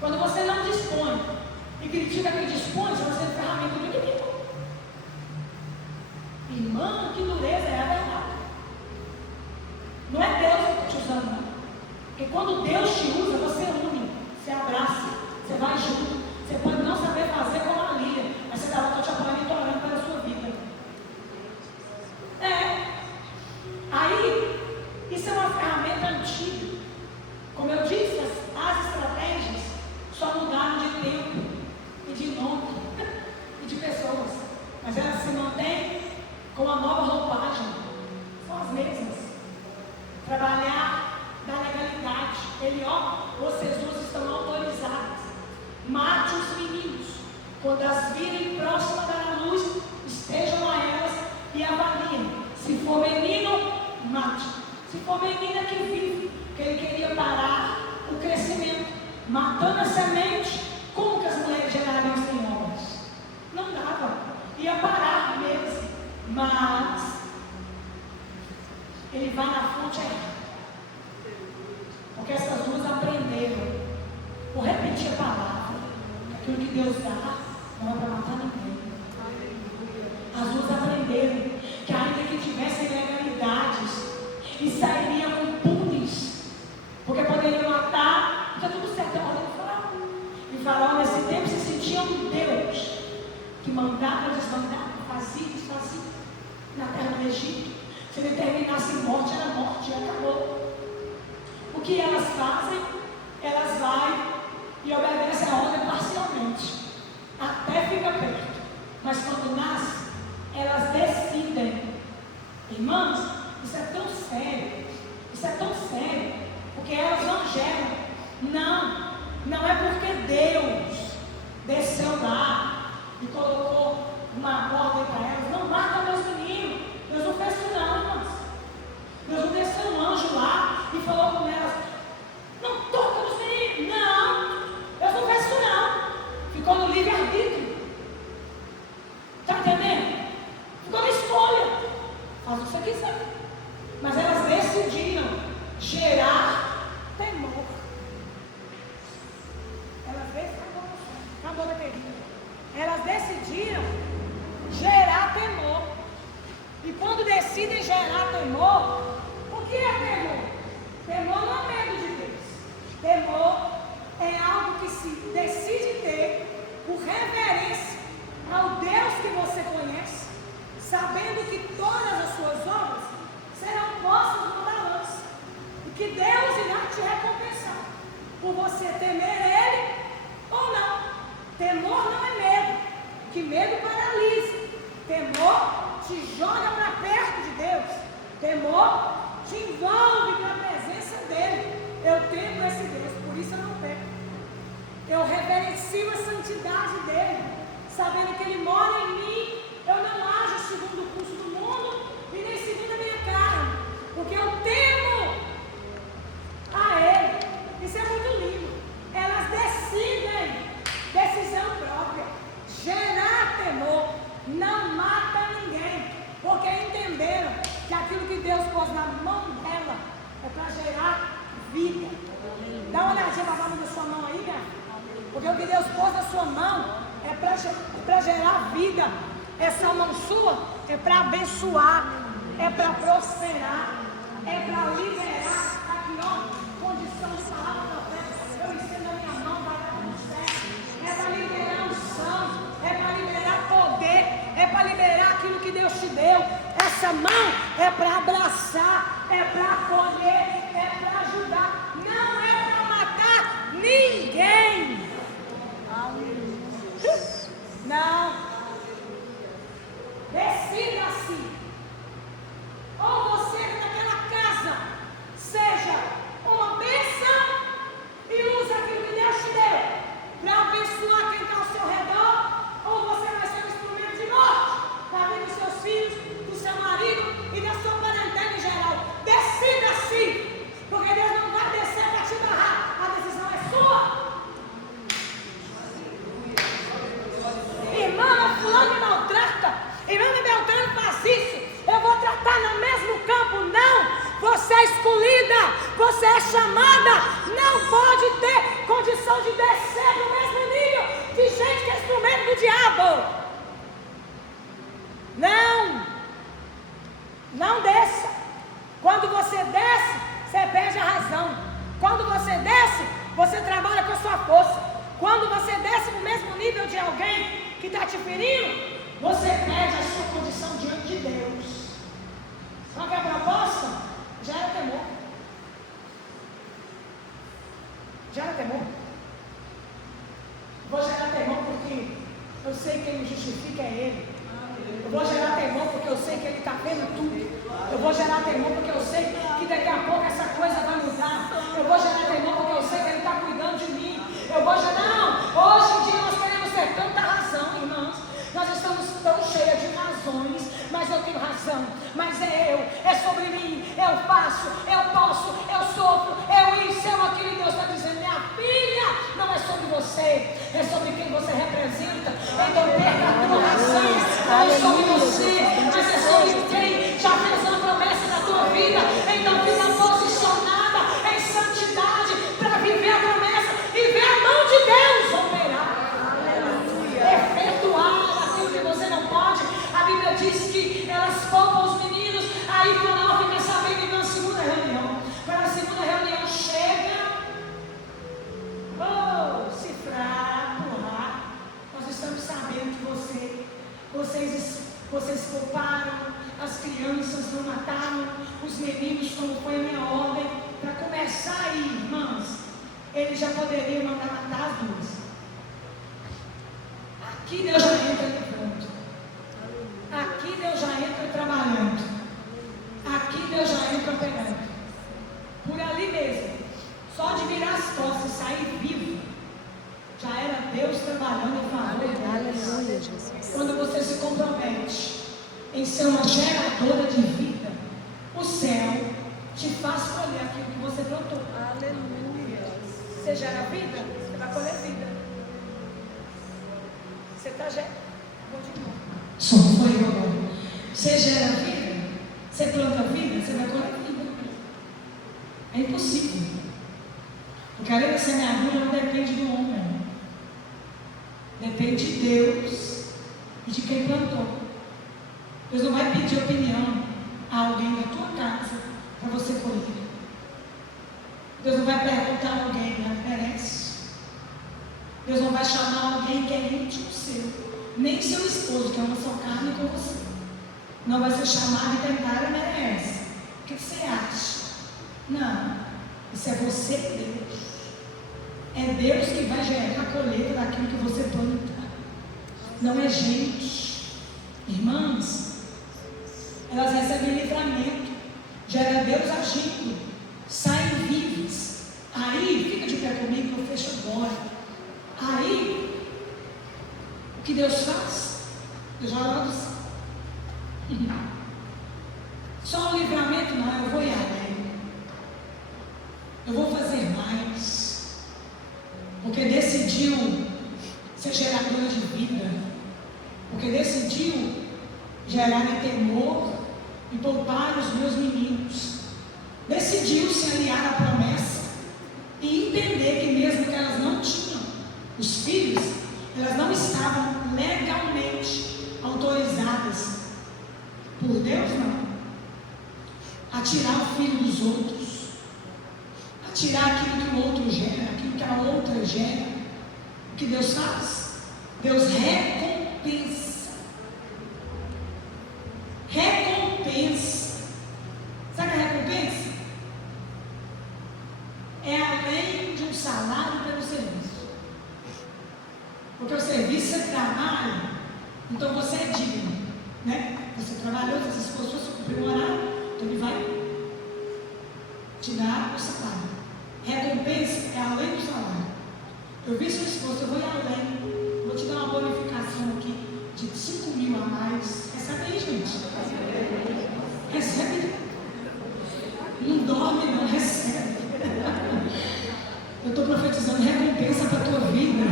Quando você não dispõe e critica quem dispõe, você está sendo ferramenta do inimigo. Irmã, que dureza, é a verdade. Não é Deus que está te usando, não. Porque quando Deus te usa, você une, você abraça, você vai junto. Você pode não saber fazer como a Lia, mas você está lá, estou te apoiando e estou orando pela sua vida. Aí, isso é uma ferramenta antiga. Como eu disse, as estratégias só mudaram de tempo e de nome e de pessoas. Mas elas se mantêm com a nova roupagem. São as mesmas. Trabalhar da legalidade. Vocês duas estão autorizadas. Mate os meninos. Quando as virem próximas da luz, estejam a elas e avaliem. Se for menino, mate. Se for menina que vive, que ele queria parar o crescimento, matando a semente, como que as mulheres gerariam sem homens? Não dava. Ia parar mesmo. Mas ele vai na fonte errada. Porque essas duas aprenderam. Vou repetir a palavra. Aquilo que Deus dá não é para matar ninguém. As duas aprenderam que ainda que tivessem legalidades e sairiam impunes, porque poderiam matar, está tudo certo, é a ordem do Faraó. E Faraó nesse tempo se sentia um Deus que mandava, desmandava, fazia, desfazia na terra do Egito. Se ele terminasse morte, era morte, e acabou. O que elas fazem? Elas vão e obedecem a ordem parcialmente, até fica perto. Mas quando nasce, elas decidem. Irmãos, isso é tão sério. Isso é tão sério. Porque elas não geram. Não é porque Ficou no livre-arbítrio. Está entendendo? Ficou na escolha. Faz o que você quiser. Mas elas decidiram gerar temor. Acabou a bateria. Elas decidiram gerar temor. E quando decidem gerar temor, o que é temor? Temor não é medo de Deus. Temor é algo que se decide ter por reverência ao Deus que você conhece, sabendo que todas as suas obras serão postas no balanço e que Deus irá te recompensar por você temer Ele ou não. Temor não é medo, que medo paralisa. Temor te joga para perto de Deus. Temor te envolve com a presença dEle. Eu temo esse Deus, por isso eu não peco. Eu reverencio a santidade dEle, sabendo que Ele mora em mim. Eu não ajo segundo o curso do mundo e nem segundo a minha carne, porque eu temo a Ele. Isso é muito lindo. Elas decidem, decisão própria, gerar temor. Não mata ninguém, porque entenderam que aquilo que Deus pôs na mão dela é para gerar vida. Dá uma olhadinha para a mão da sua mão aí, minha. Porque o que Deus pôs na sua mão é para gerar vida. Essa mão sua é para abençoar, é para prosperar, é para liberar. Aqui, ó, condição de palavra profética. Eu estendo a minha mão, vai dar tudo certo. É para liberar unção, é para liberar poder, é para liberar aquilo que Deus te deu. Essa mão é para abraçar, é para acolher, é para ajudar. Não é para matar ninguém. Não. Decida-se. Ou você naquela casa seja uma bênção e usa aquilo que Deus te deu para abençoar quem está ao seu redor, ou você vai ser um instrumento de morte na vida dos seus filhos, do seu marido e da sua parentela em geral. Decida-se, porque Deus não vai descer para te barrar. A decisão é sua. Irmã, fulano me maltrata. Irmã Beltrano faz isso. Eu vou tratar no mesmo campo. Não. Você é escolhida. Você é chamada. Não pode ter condição de descer no mesmo nível de gente que é instrumento do diabo. Não. Não desça. Quando você desce, você perde a razão. Quando você desce, você trabalha com a sua força. Quando você desce no mesmo nível de alguém que está te ferindo, você perde a sua condição diante de Deus. Qual que é a proposta? Gera temor. Gera temor. Vou gerar temor porque eu sei que Ele me justifica, é Ele. Eu vou gerar temor porque eu sei que Ele está vendo tudo. Eu vou gerar temor porque eu sei que daqui a pouco essa coisa vai mudar. Eu vou gerar temor porque eu sei que Ele está cuidando de mim. Eu vou gerar, não. Hoje em dia nós queremos ter tanta razão, irmãos. Nós estamos tão cheios de razões, mas eu tenho razão, mas é sobre mim, eu faço, eu posso, eu sofro, eu isso, eu aquilo, e Deus está dizendo, minha filha, não é sobre você, é sobre quem você representa. Então perca a tua razão, não é sobre você, mas é sobre quem já fez uma promessa na tua vida. Então fica posicionada em santidade para viver a promessa e ver a mão de Deus operar, efetuar. Você não pode. A Bíblia diz que elas poupam os meninos. Aí Faraó fica sabendo na segunda reunião. Quando a segunda reunião chega, cifrar, empurrar, nós estamos sabendo que vocês pouparam as crianças, não mataram os meninos, como foi a minha ordem. Para começar aí, irmãs, ele já poderia mandar matar as duas. Aqui Deus já entra levando. Aqui Deus já entra trabalhando. Aqui Deus já entra operando. Por ali mesmo, só de virar as costas e sair vivo, já era Deus trabalhando em favor deles. Quando você se compromete em ser uma geradora de vida, o céu te faz colher aquilo que você plantou. Aleluia. Você gera vida, você vai colher vida. está gerando. Só foi eu agora. Você gera vida, você planta vida, você vai colher vida. É impossível. Porque a lei da semeadura não depende do homem. Depende de Deus e de quem plantou. Deus não vai pedir opinião a alguém da tua casa para você colher. Deus não vai perguntar a alguém, merece. Deus não vai chamar alguém que é íntimo seu, nem seu esposo, que ama sua carne com você. Não vai ser chamado e tentar, merece. O que você acha? Não, isso é você e Deus. É Deus que vai gerar a colheita daquilo que você planta. Não é gente. Irmãs, elas recebem livramento. Já era Deus agindo. Saem vivas. Aí, fica de pé comigo que eu fecho agora. Aí, o que Deus faz? Deus vai lá do céu. Só o livramento não, eu vou ir além. Eu vou fazer mais. Porque decidiu ser geradora de vida. Porque decidiu gerar em temor e poupar os meus meninos. Decidiu se aliar à promessa e entender que mesmo que elas não tinham os filhos, elas não estavam legalmente autorizadas por Deus, não, a tirar o filho dos outros, a tirar aquilo que o outro gera, aquilo que a outra gera. O que Deus faz? Deus recompensa. Recompensa. Sabe a recompensa? É além de um salário pelo serviço. Porque o serviço você trabalha, então você é digno, né? Você trabalhou, você se esforçou, você cumpriu o horário, então ele vai te dar o salário. Recompensa é além do salário. Eu vi seu esforço, eu vou ir além. Vou te dar uma bonificação aqui de 5.000 a mais. Recebe aí, gente. Recebe. Não dorme, não recebe. Eu estou profetizando recompensa para a tua vida.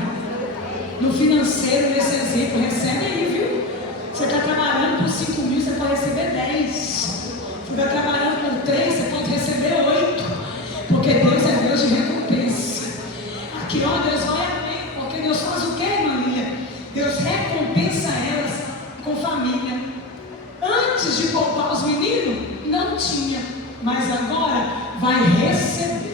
No financeiro, nesse exemplo, recebe aí, viu? Você está trabalhando por 5.000, você pode receber 10. Você está trabalhando por 3, você pode receber 8. Porque Deus é Deus de recompensa. Aqui, ó, Deus vai além. Porque Deus faz o quê, irmã Lia? Deus recompensa elas com família. Antes de poupar os meninos, não tinha. Mas agora vai receber.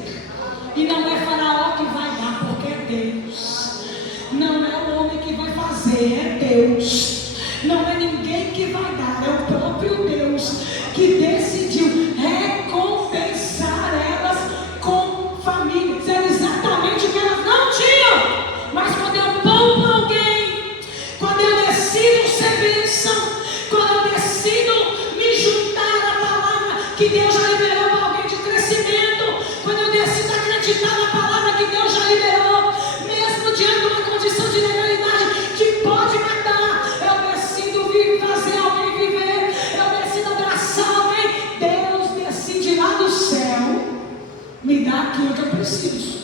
E não é Faraó que vai dar, porque é Deus. Não é o homem que vai fazer, é Deus. Não é ninguém que vai dar, é o próprio Deus que decidiu recompensar elas com família. Dizendo exatamente o que elas não tinham. Mas quando eu poupo alguém, quando eu decido ser bênção, quando eu decido me juntar à palavra que Deus já liberou para alguém de crescimento, quando eu decido acreditar na palavra que Deus já liberou, mesmo diante de uma condição de legalidade que pode matar, eu decido fazer alguém viver, eu decido abraçar alguém. Deus decide lá do céu me dar aquilo que eu preciso.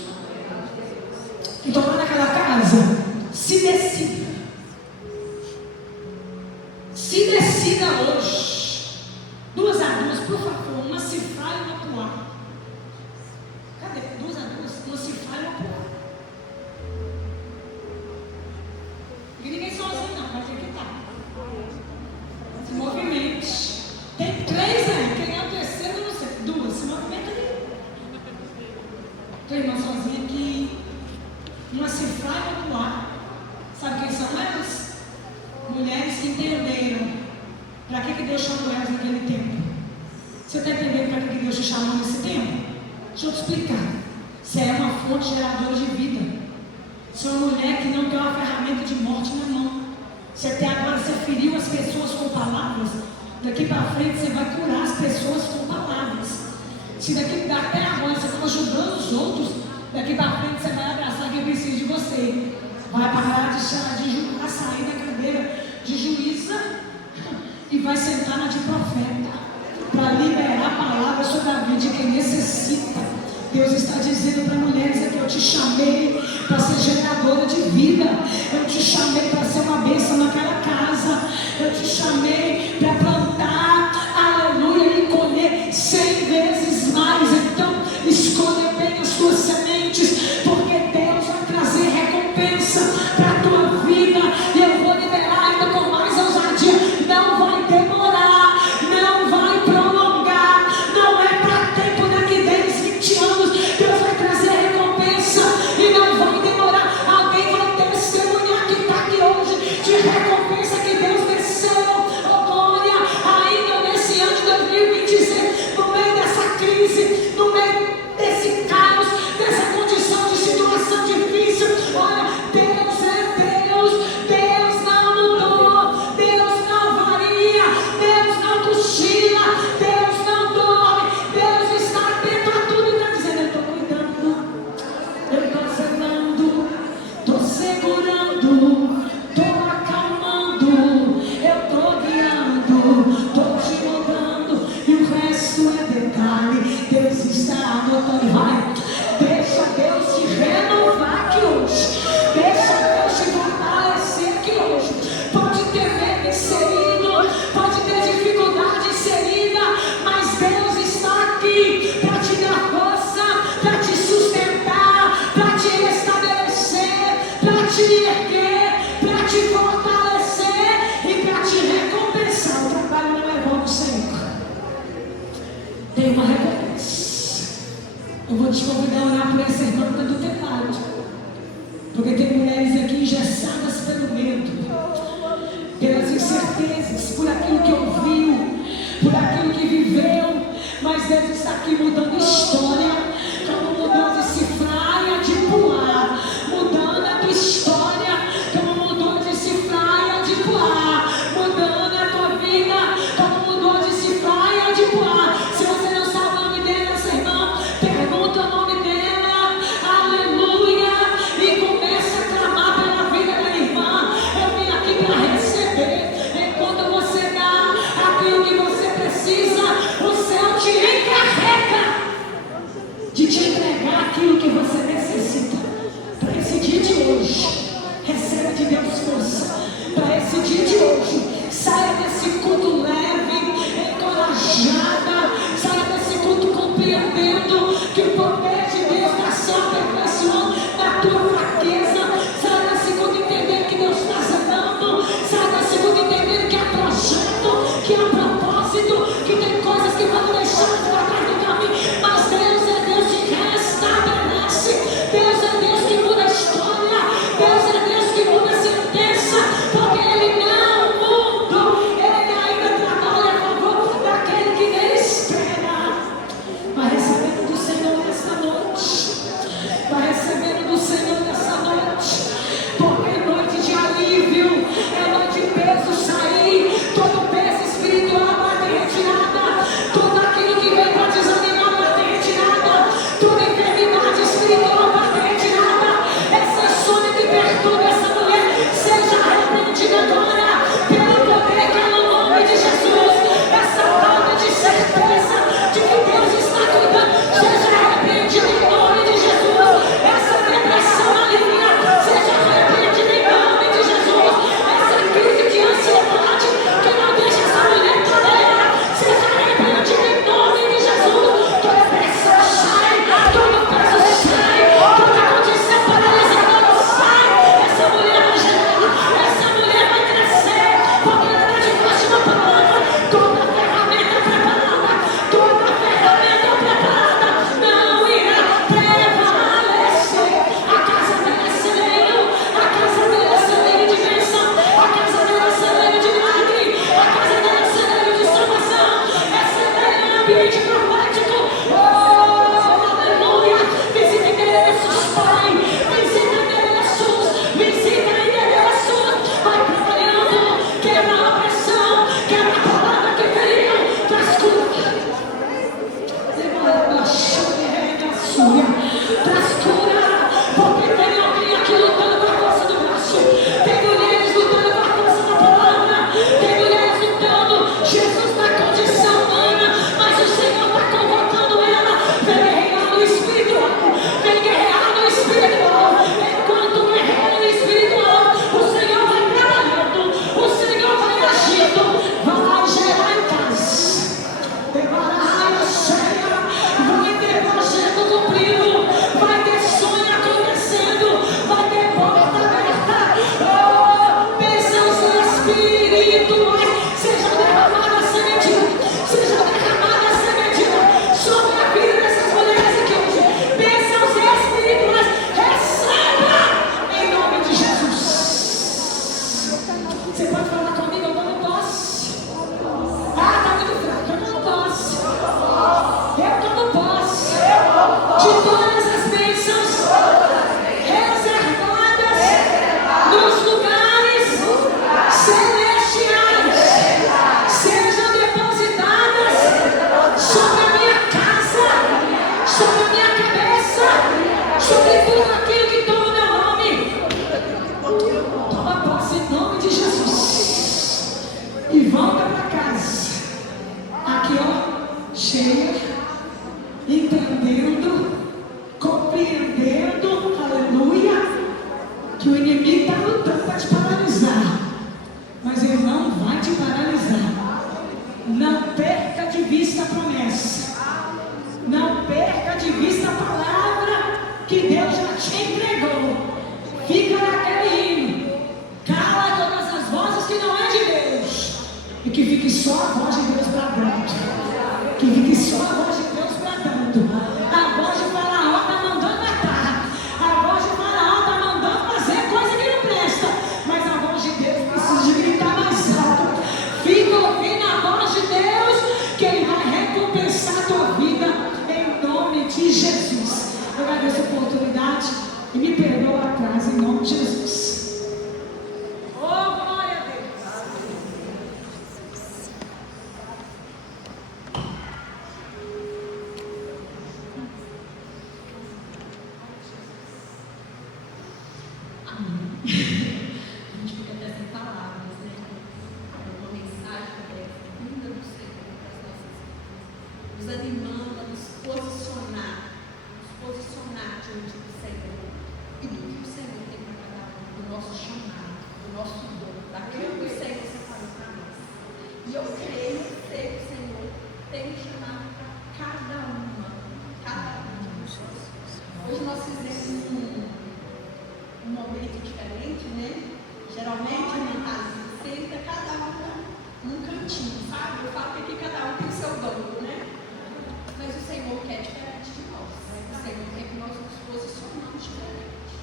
Então lá naquela casa, se decida. Se decida hoje. 2 a 2, por favor, uma cifrar e uma pro ar. Cadê? 2 a 2, uma cifrar e uma pro ar. E ninguém sozinho não, vai ter que estar. Se movimente. Tem 3 aí, quem é o terceiro eu não sei. 2, se movimenta ali. Tem uma sozinha aqui. Uma cifrar e uma pro ar. Sabe quem são elas? Mulheres que entenderam para que Deus chamou elas naquele tempo. Você está entendendo para que Deus te chamou nesse tempo? Deixa eu te explicar. Você é uma fonte geradora de vida. Você é uma mulher que não tem uma ferramenta de morte na mão. Você até agora você feriu as pessoas com palavras. Daqui para frente você vai curar as pessoas com palavras. Se daqui até agora você está ajudando os outros, daqui para frente você vai abraçar quem precisa de você. Vai parar de sair da cadeira de juíza e vai sentar na de profeta para liberar a palavra sobre a vida de quem necessita, Deus está dizendo para mulheres aqui: eu te chamei para ser geradora de vida, eu te chamei para ser uma bênção naquela casa, eu te chamei para plantar, aleluia, e colher 100 vezes mais. Então escolha bem as tuas sementes, porque Deus vai trazer recompensa para a tua vida, e eu vou liberar ainda com mais ousadia. Não vai demorar, não vai prolongar, não é para tempo daqui 10, 20 anos. Deus vai trazer recompensa e não vai demorar. Alguém vai testemunhar que está aqui hoje de recompensa que Deus desceu, oh glória, ainda nesse ano de 2026, no meio dessa crise, no meio desse caos, dessa condição de situação difícil. Olha, Deus é Deus, Deus não mudou, Deus não varia, Deus não cochila, Deus não dorme, Deus está atento a tudo e está dizendo: eu estou cuidando, eu estou zelando, estou segurando, estou acalmando, eu estou guiando, estou te mudando, e o resto é detalhe. Deus está anotando. Vai, deixa Deus te renovar aqui hoje, deixa Deus te fortalecer aqui hoje. Pode ter medo inserido, pode ter dificuldade inserida, mas Deus está aqui para te dar força, para te sustentar, para te restabelecer, para te erguer, para te fortalecer e para te recompensar. O trabalho não é bom, Senhor, tem uma recompensa. Eu vou te convidar a orar por essa irmã do teu lado, porque tem mulheres aqui engessadas pelo medo, pelas incertezas, por aquilo que ouviu, por aquilo que viveu. Mas Deus está aqui mudando história, como mudou de cifrar e a de pular, mudando a tua história, como mudou de cifrar e a de pular, mudando a tua vida, como mudou de cifrar e a de pular. Se você não sabe o nome dela, essa irmã, pergunta o nome dela, aleluia, e começa a clamar pela vida da irmã. Eu vim aqui para receber. Enquanto você dá aquilo que você precisa, o céu te encarrega. sobre tudo aquilo que toma meu nome. Toma posse em nome de Jesus. E volta para casa. Aqui, ó, cheia, entendendo, compreendendo, aleluia, que o inimigo está lutando para te paralisar. Mas ele não vai te paralisar. Não perca de vista a promessa. Não perca de vista a palavra que Deus já te entregou. Fica naquele hino. Cala todas as vozes que não é de Deus. E que fique só a voz de Deus bradando. Que fique só a voz de Deus bradando. A voz de Faraó está mandando matar. A voz de Faraó está mandando fazer coisa que não presta. Mas a voz de Deus precisa de gritar mais alto. Fica ouvindo a voz de Deus, que Ele vai recompensar a tua vida em nome de Jesus. Eu agradeço a oportunidade e me perdoa atrás em nome de Jesus. Oh, glória a Deus. Amém. A gente fica até sem palavras, né? Uma mensagem linda do Senhor para as nossas vidas, nos animando a nos posicionar diante do Senhor e do que o Senhor tem para cada um, do nosso chamado, do nosso dom, daquilo que o Senhor separou para nós. E eu creio que o Senhor tem um chamado para cada uma de nós. Hoje nós fizemos um momento diferente, né? Geralmente na casa senta cada num cantinho, sabe? Eu falo que aqui cada um tem o seu banco, né? Mas o Senhor quer diferente de nós. O Senhor quer que nós nos posicionamos diferente.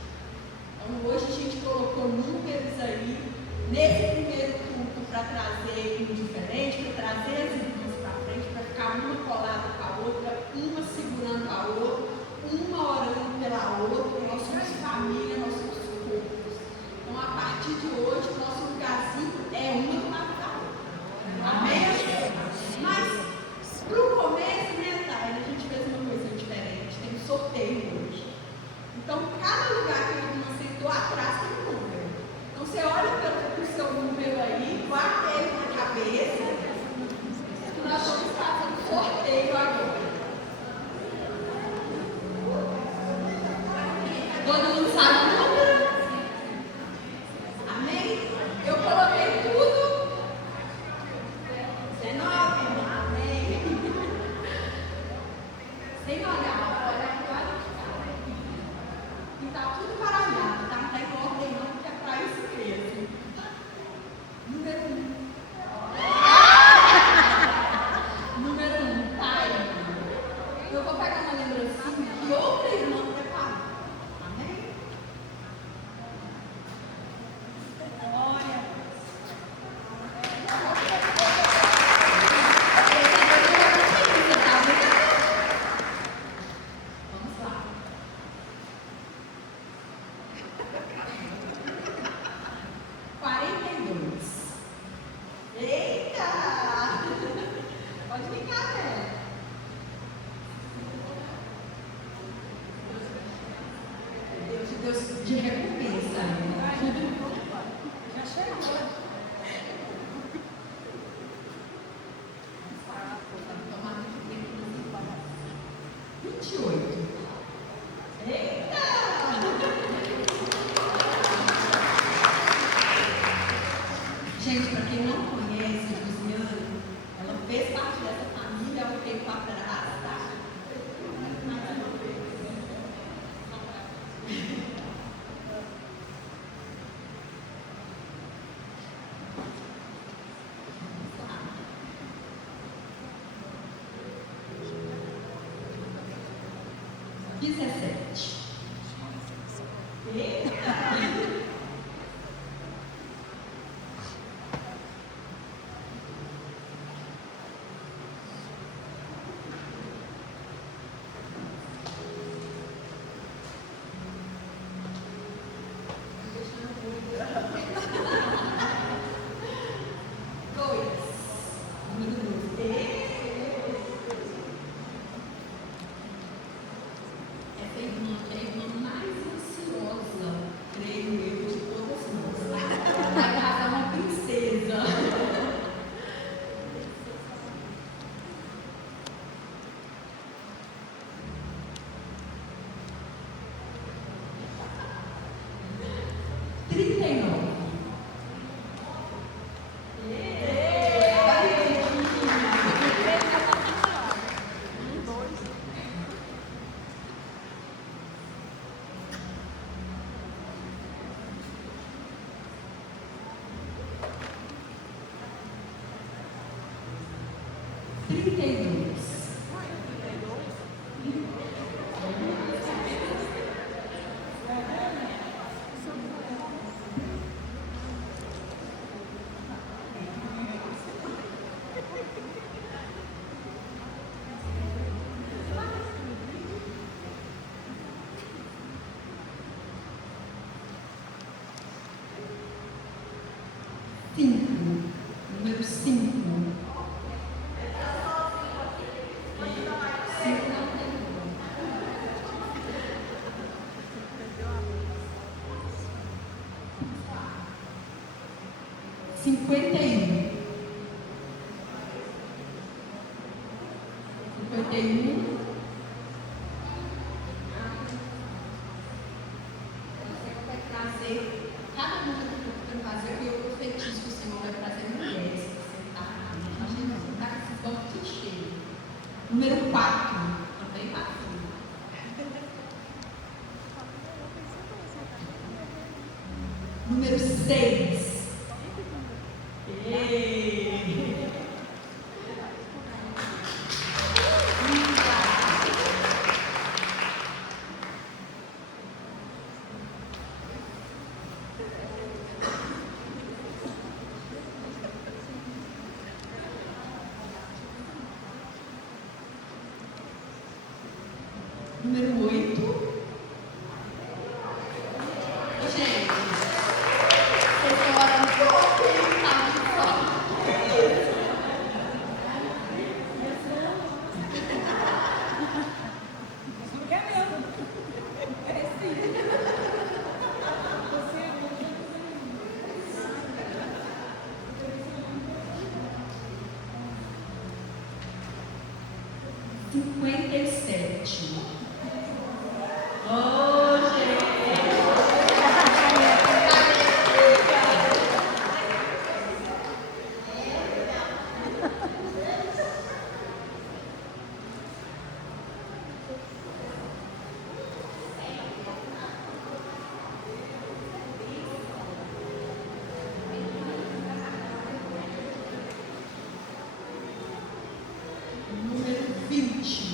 Então hoje a gente colocou números aí nesse primeiro culto para trazer um diferente, para trazer as irmãs para frente, para ficar uma colada com a outra, uma segurando a outra, uma orando pela outra. Nós somos família, nós somos corpos. Então a partir de hoje o nosso lugarzinho é uma do lado da outra. Amém? Mas para o começo, né, Thay, a gente fez uma coisa diferente. Tem um sorteio hoje. Então cada lugar que a irmã sentou atrás tem um número. Então você olha para o seu número aí, guarda ele na cabeça. Nós vamos fazer um sorteio agora. Todo mundo sabe o número? Amém? Eu coloquei tudo. 19, amém? Sem olhar, olha aqui, olha aqui. E está tudo baralhado, tá? Não está em ordem não, porque é para isso mesmo. Número 1. Número 1, pai. Eu vou pegar uma lembrancinha que outra irmã preparou. Amém? Glória. Vamos lá. 42. Eita! Pode ficar, né? Deus de recompensa. Já chegou. Tomar muito tempo. 28. Eita! Gente, para quem não conhece a Josiane, ela fez parte dessa família há um tempo atrás, tá? Essa irmã, que é a irmã 59. Número 5. Cinquenta e um. Você vai trazer cada música que eu estou fazer, que eu profetizo que o Senhor vai trazer mulheres para sentar. A gente vai sentar com esses bancos tudo cheios. Número 4. Também fácil. Número 6. Número 8. Gente, vocês estão orando um pouco, hein? Tá de fora. Cinquenta e 57. Número 20.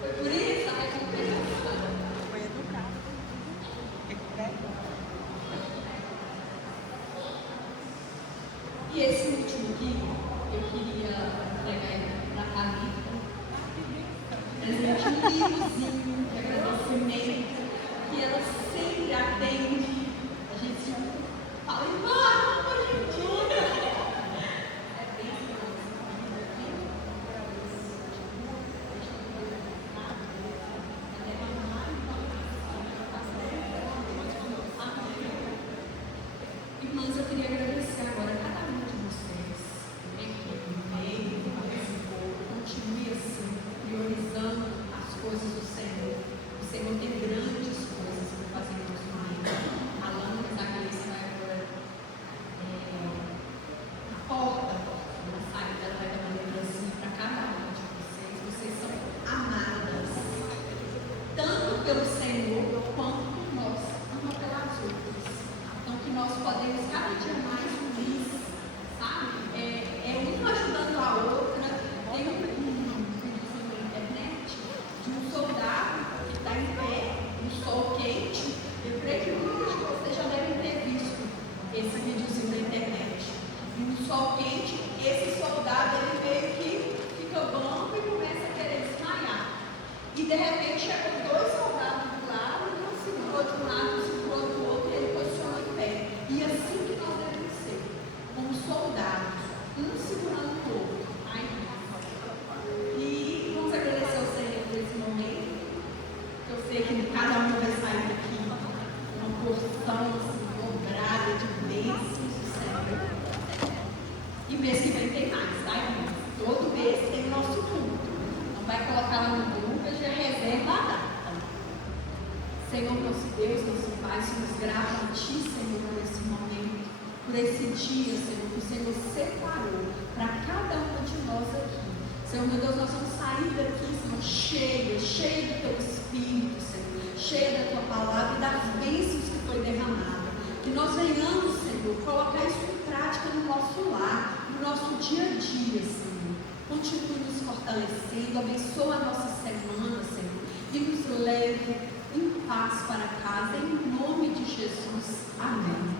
Foi por isso a recompensa. Foi educado. E esse último aqui, eu queria entregar para a Thalita. Presente um livrozinho de agradecimento, que ela sempre atende. A gente fala, irmã, a gente irmãs, eu queria agradecer agora a cada um de vocês, que veio, participou, continue assim, priorizando as coisas do E assim que nós devemos ser, como soldados, um segurando o outro. Tá, irmãos? E vamos agradecer ao Senhor por esse momento. Eu sei que cada um vai sair daqui uma porção assim, dobrada de bênçãos do Senhor. E mês que vem tem mais, tá, irmãos? Todo mês tem o nosso culto. Não vai colocar lá no grupo, já reserva a data. Senhor, nosso Deus, nosso Pai, somos gratos a Ti, Senhor, por esse momento, por esse dia, Senhor, que o Senhor separou para cada um de nós aqui. Senhor, meu Deus, nós vamos sair daqui, Senhor, cheio do Teu Espírito, Senhor, cheio da Tua palavra e das bênçãos que foi derramada. Que nós venhamos, Senhor, colocar isso em prática no nosso lar, no nosso dia a dia, Senhor. Continue nos fortalecendo, abençoa a nossa semana, Senhor, e nos leve em paz para casa, em nome de Jesus. Amém.